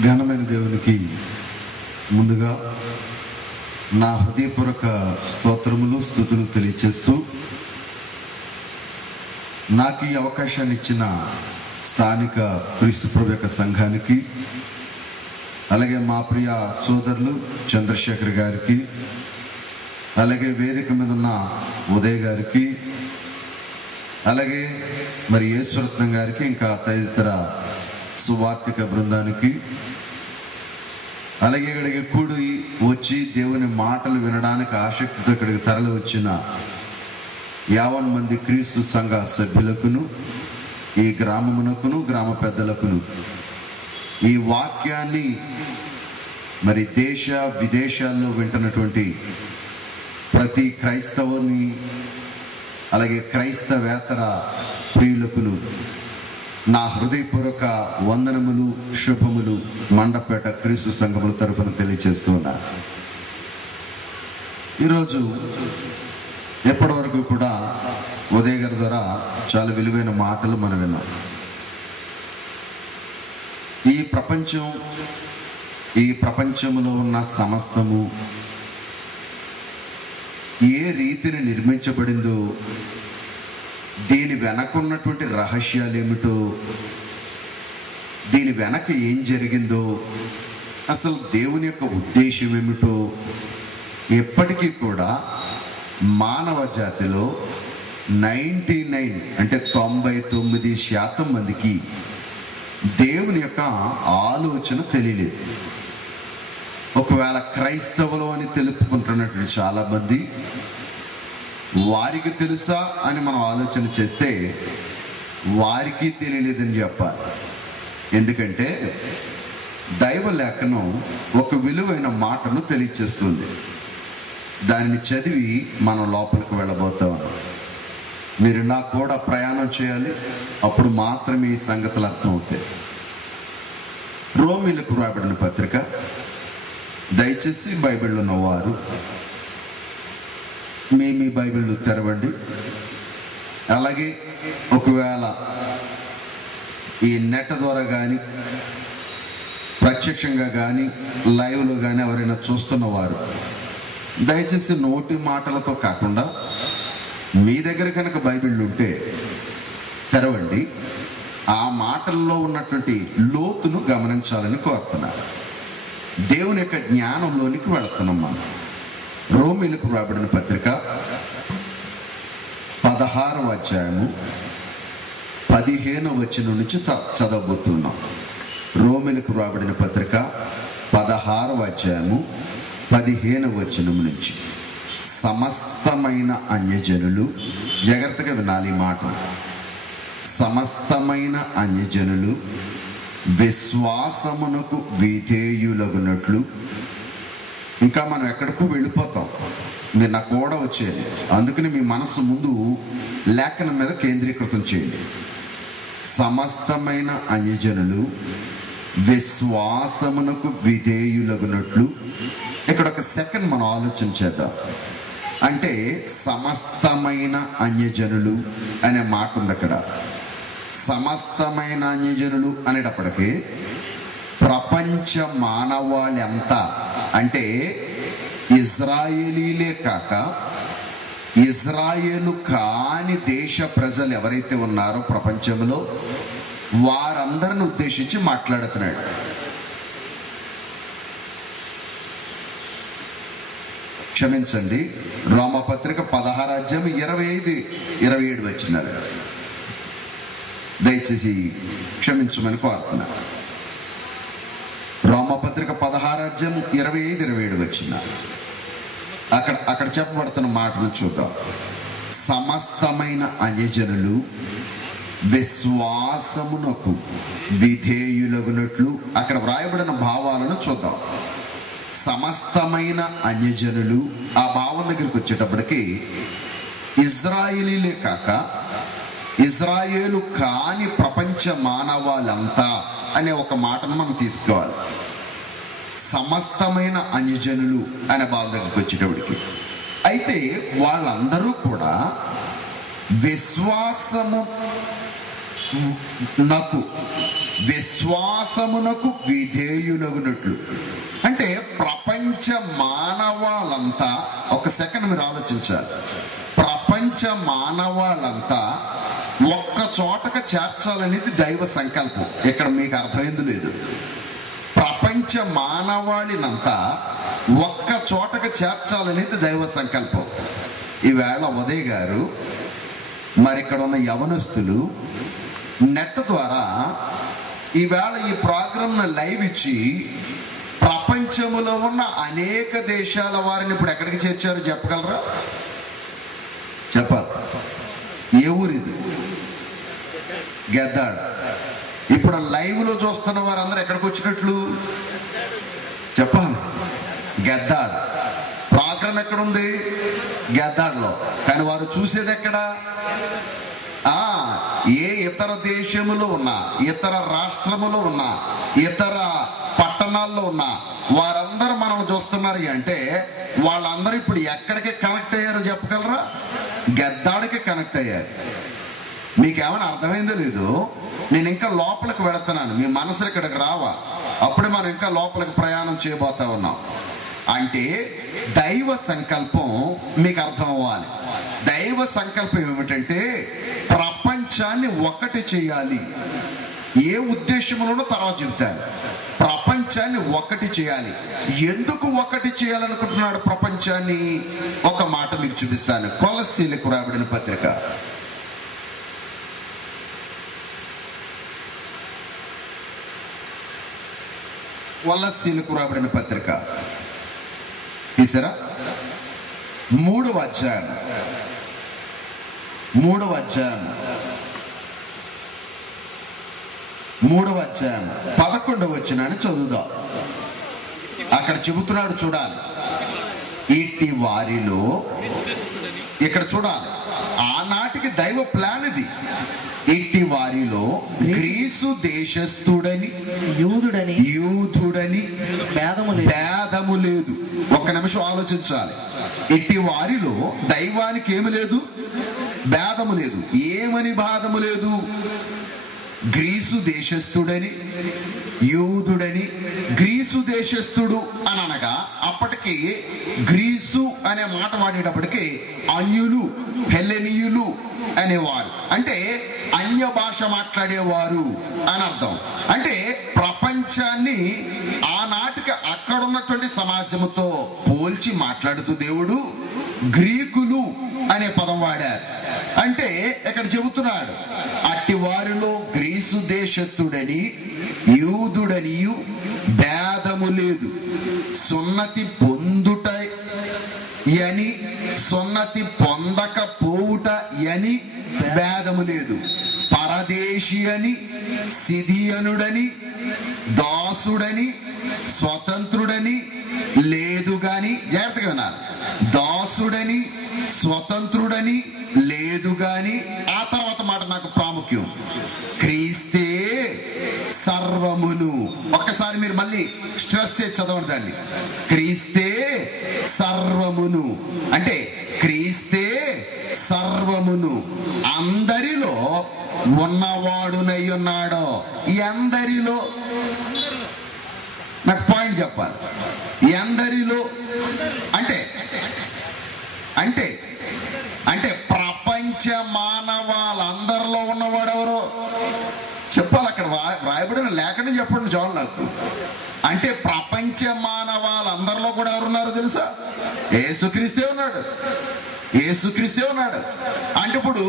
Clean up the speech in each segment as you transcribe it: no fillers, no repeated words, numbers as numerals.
ఘనమైన దేవునికి ముందుగా నా హృదయపూర్వక స్తోత్రములు స్తుతులు తెలియచేస్తూ, నాకు ఈ అవకాశాన్ని ఇచ్చిన స్థానిక క్రీస్తు ప్రభు యొక్క సంఘానికి, అలాగే మా ప్రియ సోదరులు చంద్రశేఖర్ గారికి, అలాగే వేదిక మీద ఉన్న ఉదయ్ గారికి, అలాగే మరి యేసురత్నం గారికి, ఇంకా తదితర సువార్తిక బృందానికి, అలాగే ఇక్కడికి కూడి వచ్చి దేవుని మాటలు వినడానికి ఆసక్తితో ఇక్కడికి తరలి వచ్చిన 50 మంది క్రీస్తు సంఘ సభ్యులకును, ఈ గ్రామమునకును, గ్రామ పెద్దలకును, ఈ వాక్యాన్ని మరి దేశ విదేశాల్లో వింటున్నటువంటి ప్రతి క్రైస్తవుని, అలాగే క్రైస్తవేతర ప్రియులకును నా హృదయపూర్వక వందనములు, శుభములు మండపేట క్రీస్తు సంఘముల తరఫున తెలియజేస్తున్నా. ఈరోజు ఎప్పటి వరకు కూడా ఉదయ్ గారి ద్వారా చాలా విలువైన మాటలు మనం విన్నాం. ఈ ప్రపంచంలో ఉన్న సమస్తము ఏ రీతిని నిర్మించబడిందో, దీని వెనక ఉన్నటువంటి రహస్యాలు ఏమిటో, దీని వెనక ఏం జరిగిందో, అసలు దేవుని యొక్క ఉద్దేశం ఏమిటో ఎప్పటికీ కూడా మానవ జాతిలో 99 అంటే 99% మందికి దేవుని యొక్క ఆలోచన తెలియలేదు. ఒకవేళ క్రైస్తవులు అని తెలుపుకుంటున్నటువంటి చాలా మంది, వారికి తెలుసా అని మనం ఆలోచన చేస్తే వారికి తెలియలేదని చెప్పాలి. ఎందుకంటే దైవ లేఖనం ఒక విలువైన మాటను తెలియచేస్తుంది. దానిని చదివి మనం లోపలికి వెళ్ళబోతాం. మీరు నాకు కూడా ప్రయాణం చేయాలి, అప్పుడు మాత్రమే ఈ సంగతులు అర్థమవుతాయి. రోమీలకు రాయబడిన పత్రిక, దయచేసి బైబిల్లో ఉన్నవారు మీ బైబిల్ తెరవండి. అలాగే ఒకవేళ ఈ నెట్ ద్వారా కానీ, ప్రత్యక్షంగా కానీ, లైవ్లో కానీ ఎవరైనా చూస్తున్నవారు దయచేసి నోటి మాటలతో కాకుండా మీ దగ్గర కనుక బైబిల్ ఉంటే తెరవండి. ఆ మాటల్లో ఉన్నటువంటి లోతును గమనించాలని కోరుతున్నారు. దేవుని యొక్క జ్ఞానంలోనికి వెళుతున్నాం మనం. రోమీలకు రాబడిన పత్రిక 16వ అధ్యాయము 15వ వచనం నుంచి చదవబోతున్నాం. రోమీలకు రాబడిన పత్రిక 16వ అధ్యాయము 15వ వచనం నుంచి. సమస్తమైన అన్యజనులు, జాగ్రత్తగా వినాలి ఈ మాట, సమస్తమైన అన్యజనులు విశ్వాసమునకు విధేయులగునట్లు. ఇంకా మనం ఎక్కడికో వెళ్ళిపోతాం, మీరు నాకు కూడా వచ్చేది. అందుకని మీ మనసు ముందు లేఖనం మీద కేంద్రీకృతం చేయండి. సమస్తమైన అన్యజనులు విశ్వాసమునకు విధేయులగునట్లు. ఇక్కడ ఒక సెకండ్ మనం ఆలోచన చేద్దాం. అంటే సమస్తమైన అన్యజనులు అనే మాట ఉంది అక్కడ. సమస్తమైన అన్యజనులు అనేటప్పటికీ ప్రపంచ మానవాళంతా, అంటే ఇజ్రాయేలీలే కాక ఇజ్రాయేలు కాని దేశ ప్రజలు ఎవరైతే ఉన్నారో ప్రపంచంలో, వారందరిని ఉద్దేశించి మాట్లాడుతున్నాడు. క్షమించండి, రోమపత్రిక 16వ అధ్యాయం 25-27 వచ్చినారు. దయచేసి క్షమించమని కోరుతున్నా. రోమపత్రిక 16వ అధ్యాయం 25-27 వచ్చిన అక్కడ చెప్పబడుతున్న మాటలు చూద్దాం. సమస్తమైన అన్యజనులు విశ్వాసమునకు విధేయులగునట్లు. అక్కడ వ్రాయబడిన భావాలను చూద్దాం. సమస్తమైన అన్యజనులు, ఆ భావం దగ్గరికి వచ్చేటప్పటికి ఇజ్రాయేలీలే కాక ఇజ్రాయేలు కాని ప్రపంచ మానవాళంతా అనే ఒక మాటను మనం తీసుకోవాలి. సమస్తమైన అన్యజనులు అనే భావం దగ్గరికి వచ్చేటప్పటికి, అయితే వాళ్ళందరూ కూడా విశ్వాసము నాకు విశ్వాసమునకు విధేయులగునట్లు. అంటే ప్రపంచ మానవాళ్ళంతా, ఒక సెకండ్ మీరు ఆలోచించాలి, ప్రపంచ మానవాళ్ళంతా ఒక్క చోటకు చేర్చాలనేది దైవ సంకల్పం. ఇక్కడ మీకు అర్థమైంది లేదు. ప్రపంచ మానవాళినంతా ఒక్క చోటకు చేర్చాలనేది దైవ సంకల్పం. ఈవేళ ఉదయ్ గారు, మరి ఇక్కడ ఉన్న యవనస్తులు నెట్ ద్వారా ఈవేళ ఈ ప్రోగ్రామ్ లైవ్ ఇచ్చి ప్రపంచంలో ఉన్న అనేక దేశాల వారిని ఇప్పుడు ఎక్కడికి చేర్చారు చెప్పగలరా? చెప్పాలి. ఏ ఊరిది? గెద్దాడు. ఇప్పుడు లైవ్ లో చూస్తున్న వారందరూ ఎక్కడికి వచ్చినట్లు చెప్పాలి? గెద్దాడు. ప్రోగ్రామ్ ఎక్కడుంది? గెద్దాడులో. కానీ వారు చూసేది ఎక్కడ? ఏ ఇతర దేశములో ఉన్నా, ఇతర రాష్ట్రములో ఉన్నా, ఇతర పట్టణాల్లో ఉన్నా వారందరూ మనం చూస్తున్నారు అంటే వాళ్ళందరూ ఇప్పుడు ఎక్కడికి కనెక్ట్ అయ్యారో చెప్పగలరా? గెద్దాడికి కనెక్ట్ అయ్యారు. మీకేమైనా అర్థమైందో లేదు? నేను ఇంకా లోపలికి వెళుతున్నాను, మీ మనసులు ఇక్కడికి రావా? అప్పుడే మనం ఇంకా లోపలికి ప్రయాణం చేయబోతా ఉన్నాం. అంటే దైవ సంకల్పం మీకు అర్థం అవ్వాలి. దైవ సంకల్పం ఏమిటంటే ప్రపంచాన్ని ఒకటి చేయాలి. ఏ ఉద్దేశంలోనో తర్వాత చెబుతాను. ప్రపంచాన్ని ఒకటి చేయాలి. ఎందుకు ఒకటి చేయాలనుకుంటున్నాడు ప్రపంచాన్ని? ఒక మాట మీకు చూపిస్తాను. కొలస్సీలకు రాబడిన పత్రిక, కొలస్సీలకు రాబడిన పత్రిక తీసారా? 3వ అధ్యాయం 11వ వచనాన్ని చదువుదాం. అక్కడ చెబుతున్నాడు, చూడాలి. ఇట్టి వారిలో, ఇక్కడ చూడాలి, ఆనాటికి దైవ ప్లాన్ ఇది. ఇట్టి వారిలో గ్రీసు దేశస్థుడని యూదుడని భేదము లేదు. ఒక్క నిమిషం ఆలోచించాలి. ఇట్టి వారిలో దైవానికి ఏమి లేదు? భేదము లేదు. ఏమని భేదము లేదు? గ్రీసు దేశస్థుడని యూదుడని. గ్రీసు దేశస్థుడు అని అనగా అప్పటికి గ్రీసు అనే మాట వాడేటప్పటికి అన్యులు, హెల్లెనీయులు అనేవారు. అంటే అన్య భాష మాట్లాడేవారు అని అర్థం. అంటే ప్రపంచాన్ని ఆనాటికి అక్కడ ఉన్నటువంటి సమాజంతో పోల్చి మాట్లాడుతూ దేవుడు గ్రీకులు అనే పదం వాడారు. అంటే ఇక్కడ చెబుతున్నాడు, అట్టి వారిలో గ్రీసు దేశస్థుడని యూదుడని భేదము లేదు. సున్నతి పొందుట అని, సున్నతి పొందకపోవుట అని భేదము లేదు. పరదేశి అని, సిథియనుడని, దాసుడని, స్వతంత్రుడని లేదు గాని, జాగ్రత్తగా వినాలి, దాసుడని స్వతంత్రుడని లేదు గాని. ఆ తర్వాత మాట నాకు ప్రాముఖ్యం. క్రీస్తే సర్వమును. ఒక్కసారి మీరు మళ్ళీ స్ట్రెస్ చేసి చదవండి దాన్ని. క్రీస్తే సర్వమును అంటే క్రీస్తే సర్వమును అందరిలో ఉన్నవాడునై ఉన్నాడో. ఈ అందరిలో నాకు పాయింట్ చెప్పాలి. ఎందరిలో అంటే అంటే అంటే ప్రపంచ మానవాళ్ళందరిలో ఉన్నవాడెవరో చెప్పాలి. అక్కడ రాయబడిన లేఖని చెప్పండి చాలు నాకు. అంటే ప్రపంచ మానవాళ్ళందరిలో కూడా ఎవరున్నారు తెలుసా? యేసుక్రీస్తే ఉన్నాడు. యేసుక్రీస్తే ఉన్నాడు. అంటే ఇప్పుడు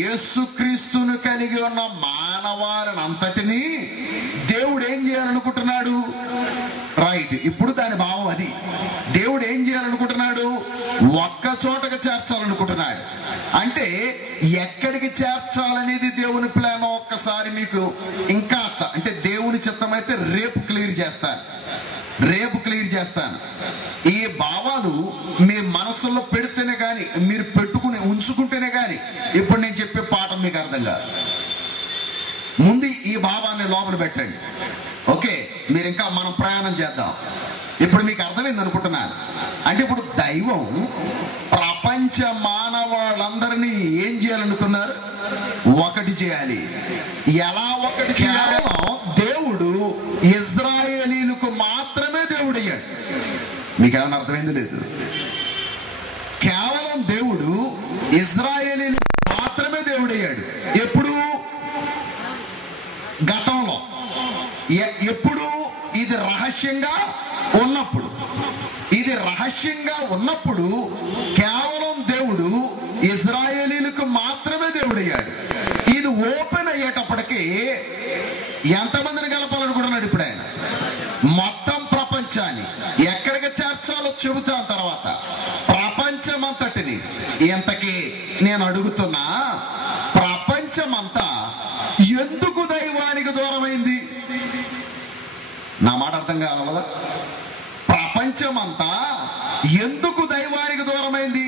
యేసుక్రీస్తును కలిగి ఉన్న మానవాళిని అంతటినీ దేవుడు ఏం చేయాలనుకుంటున్నాడు? రైట్, ఇప్పుడు దాని భావం అది. దేవుడు ఏం చేయాలనుకుంటున్నాడు? ఒక్క చోటకి చేర్చాలనుకుంటున్నాడు. అంటే ఎక్కడికి చేర్చాలనేది దేవుని ప్లాన్. ఒక్కసారి మీకు ఇంకా అంటే దేవుని చిత్తమైతే రేపు క్లియర్ చేస్తాను. ఈ భావాలు మీ మనసులో పెడితేనే గాని, మీరు పెట్టుకుని ఉంచుకుంటేనే గాని ఇప్పుడు నేను చెప్పే పాఠం మీకు అర్థం కాదు. ముందు ఈ భావాన్ని లోపల పెట్టండి. ఓకే, మీరు ఇంకా మనం ప్రయాణం చేద్దాం. ఇప్పుడు మీకు అర్థమైంది అనుకుంటున్నాను. అంటే ఇప్పుడు దైవం ప్రపంచ మానవాళ్ళందరినీ ఏం చేయాలనుకున్నారు? ఒకటి చేయాలి. ఎలా ఒకటి? కేవలం మీకేమైనా అర్థమైంది లేదు? కేవలం దేవుడు ఇశ్రాయేలీయులకు మాత్రమే దేవుడయ్యాడు. ఎప్పుడు? గతంలో. ఎప్పుడు? ఇది రహస్యంగా ఉన్నప్పుడు. ఇది రహస్యంగా ఉన్నప్పుడు కేవలం దేవుడు ఇశ్రాయేలీయులకు మాత్రమే దేవుడయ్యాడు. ఇది ఓపెన్ అయ్యేటప్పటికి ఎంతమందిని కలపాలనుకుంటున్నాడు ఇప్పుడు ఆయన? మొత్తం ప్రపంచాన్ని ఎక్కడికి చేర్చాలో చెబుతాం తర్వాత. ప్రపంచమంతటిని. ఇంతకీ నేను అడుగుతున్నా, ప్రపంచమంతా ఎందుకు దైవానికి దూరమైంది? నా మాట అర్థం కావాలా? ప్రపంచమంతా ఎందుకు దైవానికి దూరమైంది?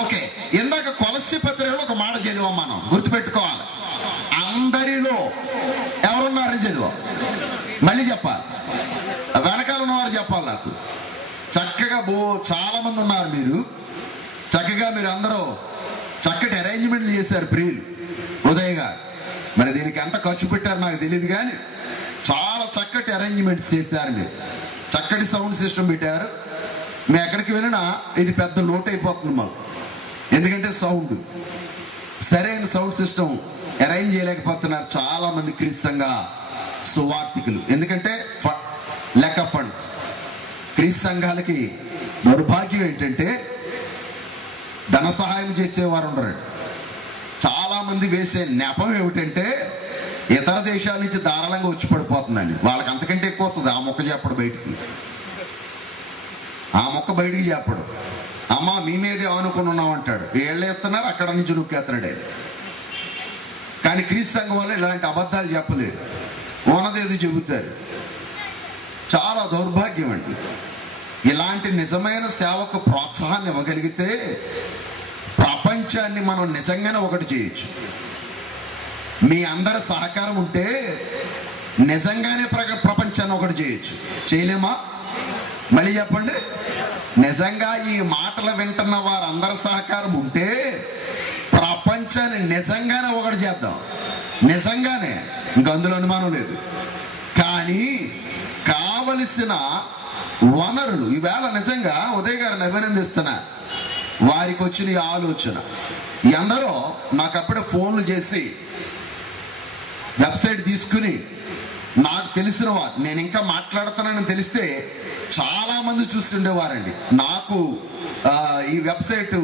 ఓకే, ఇందాక కొలస్సీ పత్రికలో ఒక మాట చదివాం, మనం గుర్తుపెట్టుకోవాలి. అందరిలో ఎవరున్నారని చదివాం. మళ్ళీ చెప్పాలి, వెనకాల ఉన్నవారు చెప్పాలి నాకు. చక్కగా చాలా మంది ఉన్నారు. మీరు చక్కగా మీరు అందరూ చక్కటి అరేంజ్మెంట్లు చేశారు. ప్రియులు ఉదయ్ గారు, మరి దీనికి ఎంత ఖర్చు పెట్టారు నాకు తెలియదు, కానీ చాలా చక్కటి అరేంజ్మెంట్స్ చేశారు. మీరు చక్కటి సౌండ్ సిస్టమ్ పెట్టారు. మేము ఎక్కడికి వెళ్ళినా ఇది పెద్ద లోటు అయిపోతుంది మాకు. ఎందుకంటే సౌండ్, సరైన సౌండ్ సిస్టమ్ అరేంజ్ చేయలేకపోతున్నారు చాలా మంది క్రీస్తు సువార్థికులు. ఎందుకంటే లెక్క ఫండ్స్. క్రీస్తు సంఘాలకి దౌర్భాగ్యం ఏంటంటే ధన సహాయం చేసేవారు ఉండరు. చాలా మంది వేసే నెపం ఏమిటంటే ఇతర దేశాల నుంచి ధారాళంగా వచ్చి పడిపోతుందండి. వాళ్ళకి అంతకంటే ఎక్కువ వస్తుంది. ఆ మొక్క చెప్పడు బయటికి, ఆ మొక్క బయటికి చెప్పడు. అమ్మ మీ మీదే ఆనుకుని ఉన్నాం అంటాడు. ఏళ్ళు ఎత్తున్నారు, అక్కడ నుంచి నొక్కేస్తున్నాడే. కానీ క్రీస్తు సంఘం వల్ల ఇలాంటి అబద్ధాలు చెప్పలేదు, ఉన్నదేది చెబుతారు. చాలా దౌర్భాగ్యం అండి. ఇలాంటి నిజమైన సేవకు ప్రోత్సాహాన్ని ఇవ్వగలిగితే ప్రపంచాన్ని మనం నిజంగానే ఒకటి చేయొచ్చు. మీ అందరి సహకారం ఉంటే నిజంగానే ప్రపంచాన్ని ఒకటి చేయొచ్చు. చేయలేమా? మళ్ళీ చెప్పండి. నిజంగా ఈ మాటలు వింటున్న వారందరి సహకారం ఉంటే ప్రపంచాన్ని నిజంగానే ఒకటి చేద్దాం. నిజంగానే, ఇంక అందులో అనుమానం లేదు. కానీ కావలసిన వనరులు ఈవేళ నిజంగా ఉదయ్ గారిని అభినందిస్తున్నా. వారికి వచ్చిన ఈ ఆలోచన. ఎందరో నాకు అప్పుడే ఫోన్లు చేసి వెబ్సైట్ తీసుకుని నాకు తెలిసిన వారు, నేను ఇంకా మాట్లాడుతున్నానని తెలిస్తే చాలా మంది చూస్తుండేవారండి. నాకు ఈ వెబ్సైట్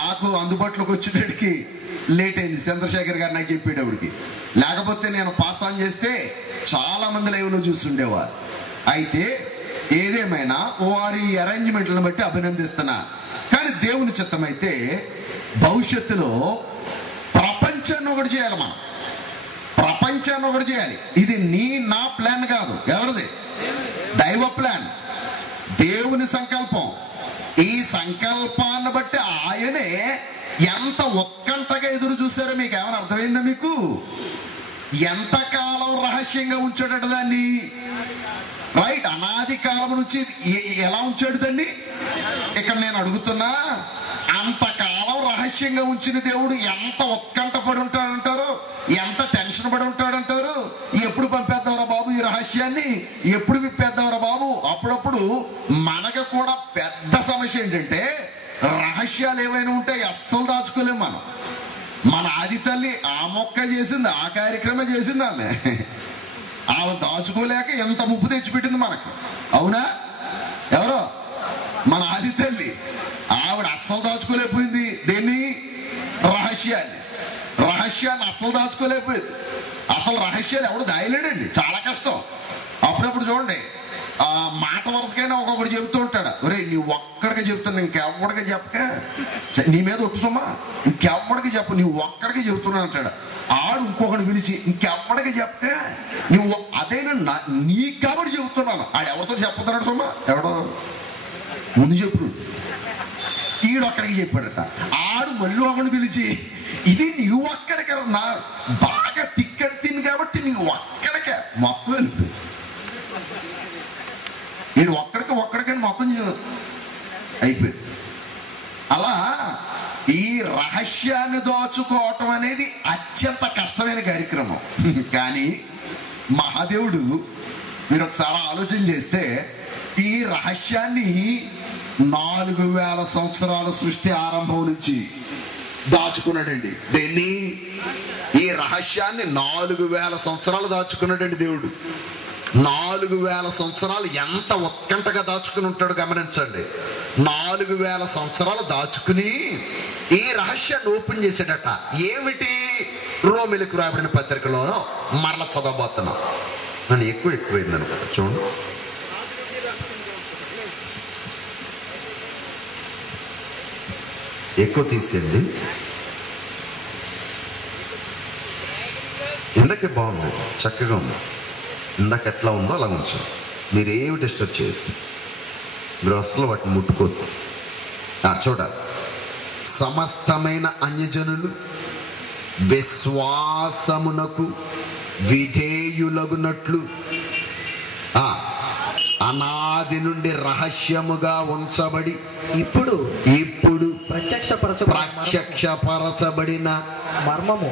నాకు అందుబాటులోకి వచ్చేటప్పటికి లేట్ అయింది. చంద్రశేఖర్ గారు నాకు చెప్పేటప్పటికి, లేకపోతే నేను పాస్ ఆన్ చేస్తే చాలా మంది లైవ్ లో చూస్తుండేవారు. అయితే ఏదేమైనా వారి అరేంజ్మెంట్లను బట్టి అభినందిస్తున్నా. కానీ దేవుని చిత్తమైతే భవిష్యత్తులో ప్రపంచాన్ని ఒకటి చేయాలి. మనం ప్రపంచాన్ని ఒకటి చేయాలి. ఇది నా ప్లాన్ కాదు. ఎవరిది? దైవ ప్లాన్, దేవుని సంకల్పం. ఈ సంకల్పాన్ని బట్టి ఆయనే ఎంత ఉత్కంఠగా ఎదురు చూశారో మీకు ఏమైనా అర్థమైందా? మీకు ఎంతకాలం రహస్యంగా ఉంచాడట దాన్ని? రైట్, అనాది కాలం నుంచి ఎలా ఉంచాడు దాన్ని? ఇక్కడ నేను అడుగుతున్నా, అంతకాలం రహస్యంగా ఉంచిన దేవుడు ఎంత ఉత్కంఠ పడి ఉంటాడంటారు, ఎంత టెన్షన్ పడి ఉంటాడంటారు. ఎప్పుడు పంపేద్దాంరా బాబు ఈ రహస్యాన్ని, ఎప్పుడు విప్పేద్దాంరా బాబు. అప్పుడప్పుడు మనకు కూడా పెద్ద సమస్య ఏంటంటే రహస్యాలు ఏవైనా ఉంటే అస్సలు దాచుకోలేము మనం. మన ఆది తల్లి ఆ మొక్క చేసింది, ఆ కార్యక్రమం చేసింది. ఆమె దాచుకోలేక ఎంత ముప్పు తెచ్చిపెట్టింది మనకు. అవునా? ఎవరో మన ఆది తల్లి, ఆవిడ అస్సలు దాచుకోలేకపోయింది. దేన్ని? రహస్యాన్ని అస్సలు దాచుకోలేకపోయింది. అసలు రహస్యాలు ఎవడు దాయలేడండి, చాలా కష్టం. అప్పుడప్పుడు చూడండి, ఆ మాట వరుసకైనా ఒక్కొక్కడు చెబుతూ ఉంటాడు. ఒరే నీ ఒక్కడికి చెబుతున్నా, ఇంకెవ్వడికి చెప్పక, నీ మీద ఒట్టుసమ్మా, ఇంకెవ్వడికి చెప్పు, నీ ఒక్కడికి చెబుతున్నా అంటాడు. ఆడు ఇంకొకటి పిలిచి ఇంకెవ్వడికి చెప్పక, నువ్వు అదేనా నీకు కాబట్టి చెబుతున్నాను. ఆడు ఎవరితో చెప్పుతున్నాడు సమ్మా? ఎవడో ముందు చెప్పు. ఈడు ఒక్కడికి చెప్పాడట. ఆడు మళ్ళీ ఒకడు పిలిచి ఇది నువ్వు ఒక్కడికి, నా బాగా తిక్కడి తిని కాబట్టి నీవు ఒక్కడికే మొత్తం వెళ్ళిపోయి, నేను ఒక్కడికని మొత్తం అయిపోయింది. అలా ఈ రహస్యాన్ని దోచుకోవటం అనేది అత్యంత కష్టమైన కార్యక్రమం. కానీ మహాదేవుడు, మీరు ఒకసారి ఆలోచన చేస్తే ఈ రహస్యాన్ని 4000 సంవత్సరాల సృష్టి ఆరంభం నుంచి దాచుకున్నాడండి. దేన్ని? ఈ రహస్యాన్ని 4000 సంవత్సరాలు దాచుకున్నాడండి దేవుడు. 4000 సంవత్సరాలు ఎంత ఉత్కంఠగా దాచుకుని ఉంటాడు గమనించండి. 4000 సంవత్సరాలు దాచుకుని ఈ రహస్యాన్ని ఓపెన్ చేశాడట. ఏమిటి? రోమిలకు రాబడిన పత్రికలో మరల చదవబోతున్నాం. నన్ను ఎక్కువైంది అనుకుంటా. చూడండి, ఎక్కువ తీసేయండి. ఇందాకే బాగుంది, చక్కగా ఉంది. ఇందాక ఎట్లా ఉందో అలా ఉంచు. మీరేమి డిస్టర్బ్ చేయొద్దు. మీరు అసలు వాటిని ముట్టుకోవద్దు. చూడాలి. సమస్తమైన అన్యజనులు విశ్వాసమునకు విధేయులగునట్లు అనాది నుండి రహస్యముగా ఉంచబడి ఇప్పుడు ప్రత్యక్షపరచబడిన మర్మము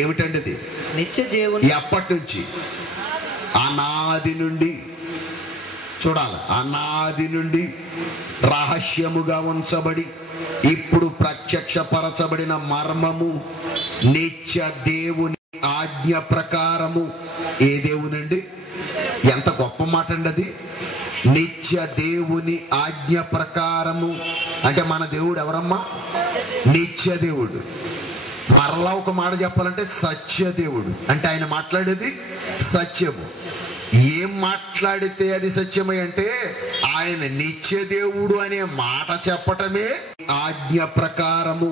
ఏమిటండి? అది నిత్య జీవము. ఎప్పటి నుంచి? అనాది నుండి. చూడాలి, అనాది నుండి రహస్యముగా ఉంచబడి ఇప్పుడు ప్రత్యక్షపరచబడిన మర్మము నిత్య దేవుని ఆజ్ఞ ప్రకారము. ఏ దేవునండి? ఎంత గొప్ప మాట అండి అది. నిత్య దేవుని ఆజ్ఞ ప్రకారము అంటే మన దేవుడు ఎవరమ్మా? నిత్య దేవుడు. మరలా ఒక మాట చెప్పాలంటే సత్యదేవుడు. అంటే ఆయన మాట్లాడేది సత్యము. ఏం మాట్లాడితే అది సత్యమై అంటే ఆయన నిత్యదేవుడు అనే మాట చెప్పటమే ఆజ్ఞ ప్రకారము.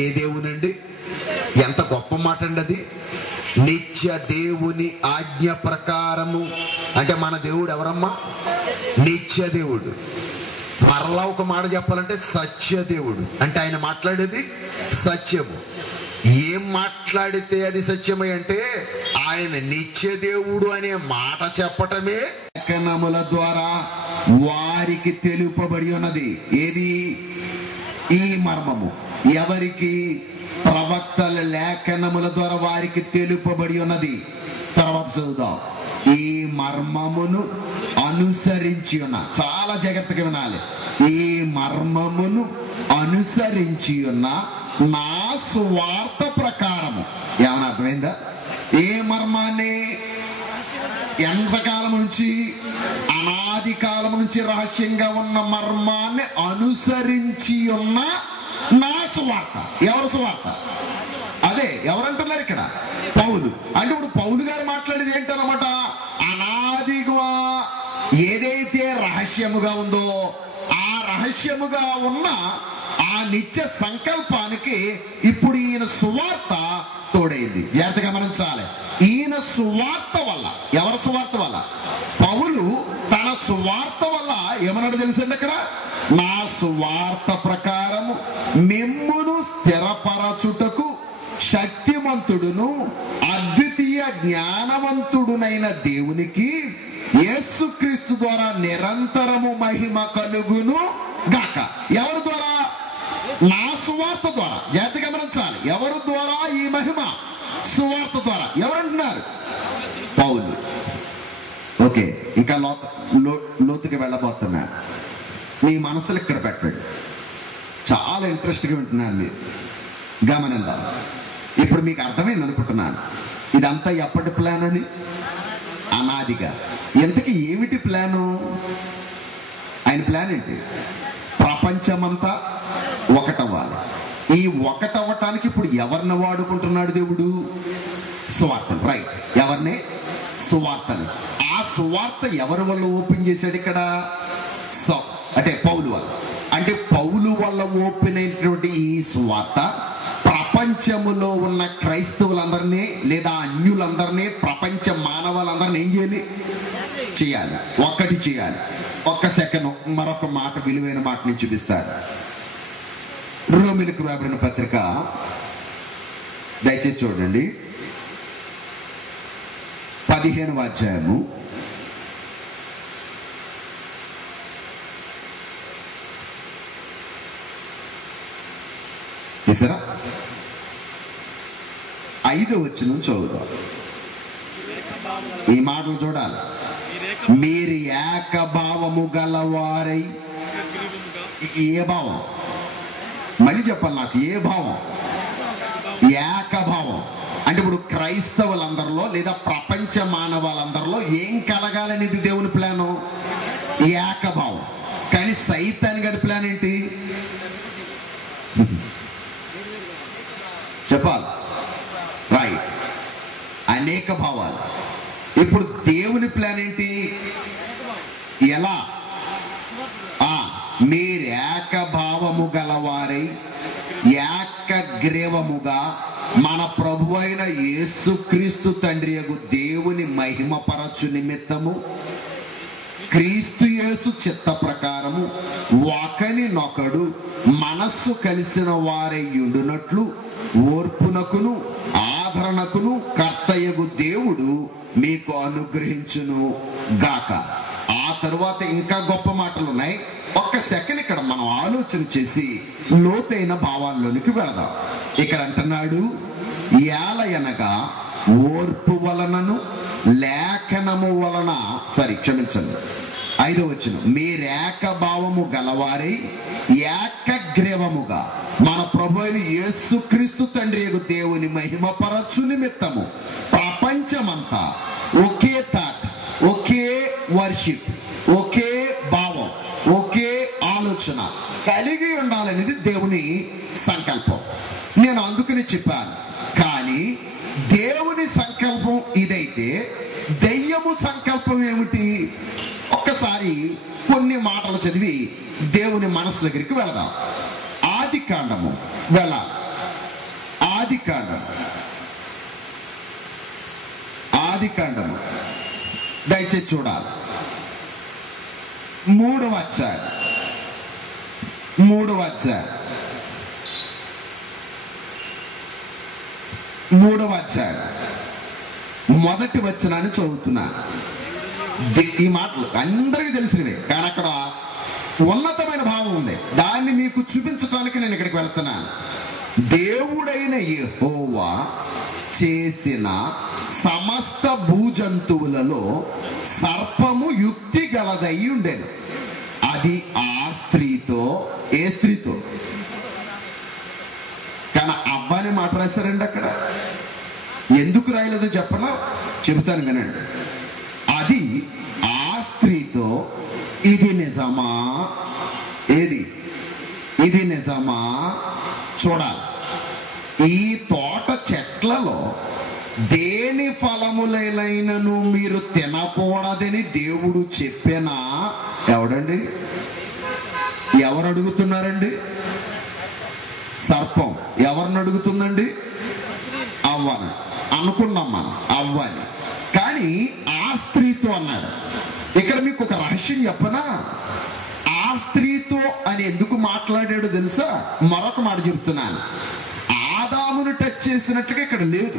ఏ దేవునండి? ఎంత గొప్ప మాట అండి అది. నిత్య దేవుని ఆజ్ఞ ప్రకారము అంటే మన దేవుడు ఎవరమ్మా? నిత్యదేవుడు. మరలా ఒక మాట చెప్పాలంటే సత్యదేవుడు. అంటే ఆయన మాట్లాడేది సత్యము. ఏం మాట్లాడితే అది సత్యమై అంటే ఆయన నిత్యదేవుడు అనే మాట చెప్పటమే లేఖనముల ద్వారా వారికి తెలుపబడి ఉన్నది. ఏది? ఈ మర్మము. ఎవరికి? ప్రవక్తల లేఖనముల ద్వారా వారికి తెలుపబడి ఉన్నది. తర్వాత చదువుదాం. ఈ మర్మమును అనుసరించి ఉన్న, చాలా జాగ్రత్తగా వినాలి, ఈ మర్మమును అనుసరించి ఉన్న నా సువార్త ప్రకారము. ఏమన్నా అర్థమైందా? ఏ మర్మాన్ని? ఎంతకాలం నుంచి? అనాది కాలం నుంచి రహస్యంగా ఉన్న మర్మాన్ని అనుసరించి ఉన్న నా సువార్త. ఎవరు సువార్త? అదే ఎవరంటున్నారు ఇక్కడ? పౌలు. అంటే ఇప్పుడు పౌలు గారు మాట్లాడేది ఏంటన్నమాట? అనాదిగా ఏదైతే రహస్యముగా ఉందో ఆ రహస్యముగా ఉన్న ఆ నిత్య సంకల్పానికి ఇప్పుడు ఈయన సువార్త తోడైంది. జాగ్రత్తగా గమనించాలి. ఈయన సువార్త వల్ల, ఎవరి సువార్త వల్ల? పౌలు తన సువార్త వల్ల ఏమన్నాడు తెలుసండి అక్కడ? నా సువార్త ప్రకారము మిమ్మును స్థిరపరచుటకు శక్తిమంతుడును అద్వితీయ జ్ఞానవంతుడునైన దేవునికి యేసుక్రీస్తు ద్వారా నిరంతరము మహిమ కలుగును గాక. ఎవరి ద్వారా? నా సువార్త ద్వారా. జాగ్రత్త గమనించాలి. ఎవరి ద్వారా ఈ మహిమ? సువార్త ద్వారా. ఎవరంటున్నారు? పౌలు. ఓకే, ఇంకా లోతుకి వెళ్ళబోతున్నా. మీ మనసులు ఇక్కడ పెట్టండి. చాలా ఇంట్రెస్ట్గా వింటున్నాను. మీరు గమనిద్దాం. ఇప్పుడు మీకు అర్థమైంది అనుకుంటున్నాను. ఇదంతా ఎప్పటి ప్లాన్ అని? అనాదిగా. ఇంతకీ ఏమిటి ప్లాను? ఆయన ప్లాన్ ఏంటి? ప్రపంచమంతా ఒకటవ్వాలి. ఈ ఒకటవ్వటానికి ఇప్పుడు ఎవరిని వాడుకుంటున్నాడు దేవుడు? సువార్తను. రైట్. ఎవరిని? సువార్తని. ఆ సువార్త ఎవరి వల్ల ఓపెన్ చేశాడు ఇక్కడ? అంటే పౌలు వల్ల. అంటే పౌలు వల్ల ఓపెన్ అయినటువంటి ఈ సువార్త ప్రపంచములో ఉన్న క్రైస్తవులందరినీ లేదా అన్యులందరినీ, ప్రపంచ మానవులందరినీ ఏం చేయాలి? ఒక్కటి చేయాలి. ఒక్క సెకండ్ మరొక మాట, విలువైన మాట నేను చూపిస్తాను. రోమిలకు రాబడిన పత్రిక దయచేసి చూడండి. 15వ అధ్యాయము 5వ వచనం చదువుదాం. ఈ మాటలు చూడాలి. మీరు ఏకభావము గలవారై. ఏ భావం? మళ్ళీ చెప్పాలి నాకు, ఏ భావం? ఏకభావం. అంటే ఇప్పుడు క్రైస్తవులందరిలో లేదా ప్రపంచ మానవాళ్ళందరిలో ఏం కలగాలనేది దేవుని ప్లాను? ఏకభావం. కానీ సైతాన్ గడి ప్లాన్ ఏంటి చెప్పాలి? రైట్, అనేక భావాలు. ఇప్పుడు దేవుని ప్లాన్ ఏంటి? ఎలా? మీరు ఏకభావము గలవారై ఏకగ్రీవముగా మన ప్రభు అయిన యేసుక్రీస్తు తండ్రి యగు దేవుని మహిమపరచు నిమిత్తము క్రీస్తు యేసు చిత్త ప్రకారము ఒకనినొకడు మనస్సు కలిసిన వారయ్యుండునట్లు ఓర్పునకును ఆదరణకును కర్తయగు దేవుడు మీకు అనుగ్రహించును గాక. ఆ తరువాత ఇంకా గొప్ప మాటలు ఉన్నాయి. ఒక్క సెకండ్ ఇక్కడ మనం ఆలోచన చేసి లోతైన భావాల్లోనికి వెళదాం. ఇక్కడ అంటున్నాడు, ఏలయనగా ఓర్పు వలనను లేఖనము వలన, క్షమించండి, 5వ వచనం, మీరేకభావము గలవారై ఏకగ్రీవముగా మన ప్రభు అయిన యేసుక్రీస్తు తండ్రి దేవుని మహిమపరచు నిమిత్తము ప్రపంచమంతా ఒకే థాట్, ఒకే వర్షిప్, ఒకే భావం, ఒకే ఆలోచన కలిగి ఉండాలనేది దేవుని సంకల్పం. నేను అందుకని చెప్పాను. కానీ దేవుని సంకల్పం ఇదైతే దెయ్యము సంకల్పం ఏమిటి? ఒక్కసారి కొన్ని మాటలు చదివి దేవుని మనసు దగ్గరికి వెళదాం. ఆది కాండము వెళ్ళాలి. ఆది కాండము దయచేసి చూడాలి. 3వ అధ్యాయం మొదటి వచనాన్ని చదువుతున్నాను. ఈ మాటలు అందరికీ తెలిసినవే, కానీ అక్కడ ఉన్నతమైన భావం ఉంది. దాన్ని మీకు చూపించడానికి నేను ఇక్కడికి వెళ్తున్నాను. దేవుడైన యెహోవా చేసిన సమస్త భూజంతువులలో సర్పము యుక్తి గలదై ఉండేను. అది ఆ స్త్రీతో, ఏ స్త్రీతో? కానీ అవ్వని మాట రాశారండి అక్కడ. ఎందుకు రాయలేదో చెప్పనా? చెబుతాను వినండి. అది ఆ స్త్రీతో, ఇది నిజమా? ఇది నిజమా? చూడాలి. ఈ తోట చెట్లలో దేని ఫలములైనను మీరు తినకూడదని దేవుడు చెప్పినా. ఎవడండి? ఎవరు అడుగుతున్నారండి? సర్పం. ఎవరిని అడుగుతుందండి? అవ్వని అనుకున్నాం మనం, అవ్వని. కానీ ఆ స్త్రీతో అన్నాడు. ఇక్కడ మీకు ఒక రహస్యం చెప్పనా? ఆ స్త్రీతో అని ఎందుకు మాట్లాడాడు తెలుసా? మరొక మాట చెప్తున్నాను. ఆదామును టచ్ చేసినట్టుగా ఇక్కడ లేదు.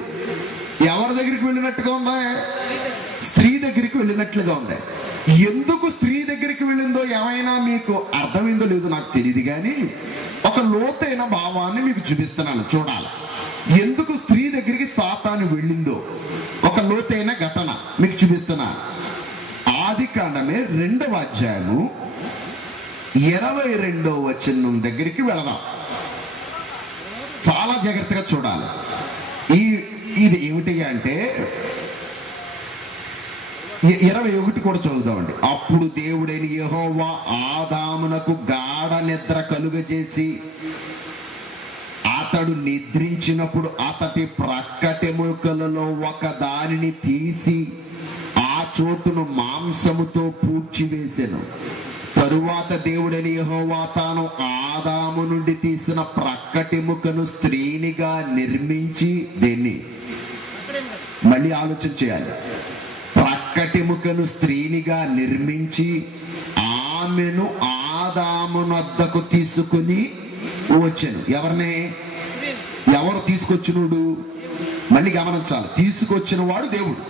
ఎవరి దగ్గరికి వెళ్ళినట్టుగా ఉందా? స్త్రీ దగ్గరికి వెళ్ళినట్లుగా ఉంది. ఎందుకు స్త్రీ దగ్గరికి వెళ్ళిందో ఏమైనా మీకు అర్థమైందో లేదో నాకు తెలియదు, కానీ ఒక లోతైన భావాన్ని మీకు చూపిస్తున్నాను, చూడాలి. ఎందుకు స్త్రీ దగ్గరికి సాతాను వెళ్ళిందో ఒక లోతైన ఘటన మీకు చూపిస్తున్నాను. ఆది కాండమే 2వ అధ్యాయము 22వ వచనం దగ్గరికి వెళదాం. చాలా జాగ్రత్తగా చూడాలి. ఇది ఏమిటి అంటే 21 కూడా చదువుదామండి. అప్పుడు దేవుడైన యెహోవా ఆదామునకు గాఢ నిద్ర కలుగజేసి అతడు నిద్రించినప్పుడు అతడి ప్రక్కటెముకలలో ఒక దానిని తీసి ఆ చోటును మాంసముతో పూడ్చివేసెను. తరువాత దేవుడైన యెహోవా తాను ఆదాము నుండి తీసిన ప్రక్కటెముకను స్త్రీనిగా నిర్మించి, దేన్ని మళ్ళీ ఆలోచన చేయాలి. ప్రక్కటెముకను స్త్రీనిగా నిర్మించి ఆమెను ఆదాము వద్దకు తీసుకుని వచ్చెను. ఎవరు తీసుకొచ్చినోడు? మళ్ళీ గమనించాలి. తీసుకొచ్చిన వాడు దేవుడు.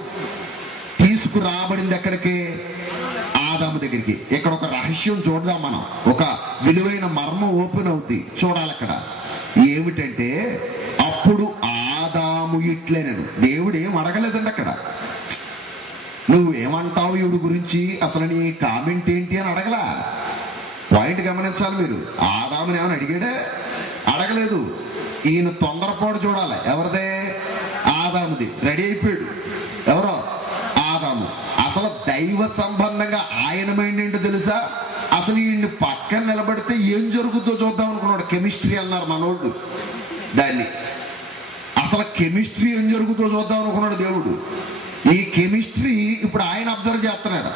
తీసుకురాబడింది ఎక్కడికి? ఆదాము దగ్గరికి. ఇక్కడ ఒక రహస్యం చూడదాం మనం. ఒక విలువైన మర్మం ఓపెన్ అవుద్ది, చూడాలి. అక్కడ ఏమిటంటే, అప్పుడు ఆదాము ఇట్లేనను. దేవుడు ఏం అడగలేదండి అక్కడ. నువ్వేమంటావు ఏమంటావు ఈవిడ గురించి, అసలు నీ కామెంట్ ఏంటి అని అడగలా. పాయింట్ గమనించాలి మీరు. ఆదాముని ఏమని అడిగాడే? అడగలేదు. ఈయన తొందరపాటు చూడాలి. ఎవరిదే? ఆదాముది. రెడీ అయిపోయాడు. ఎవరో? ఆదాము. అసలు దైవ సంబంధంగా ఆయన మైండ్ ఏంటో తెలుసా? అసలు ఈయన్ని పక్కన నిలబడితే ఏం జరుగుతుందో చూద్దాం అనుకున్నాడు. కెమిస్ట్రీ అన్నారు మనోళ్ళు దాన్ని. అసలు కెమిస్ట్రీ ఏం జరుగుతుందో చూద్దాం అనుకున్నాడు దేవుడు. ఈ కెమిస్ట్రీ ఇప్పుడు ఆయన అబ్జర్వ్ చేస్తున్నాడు.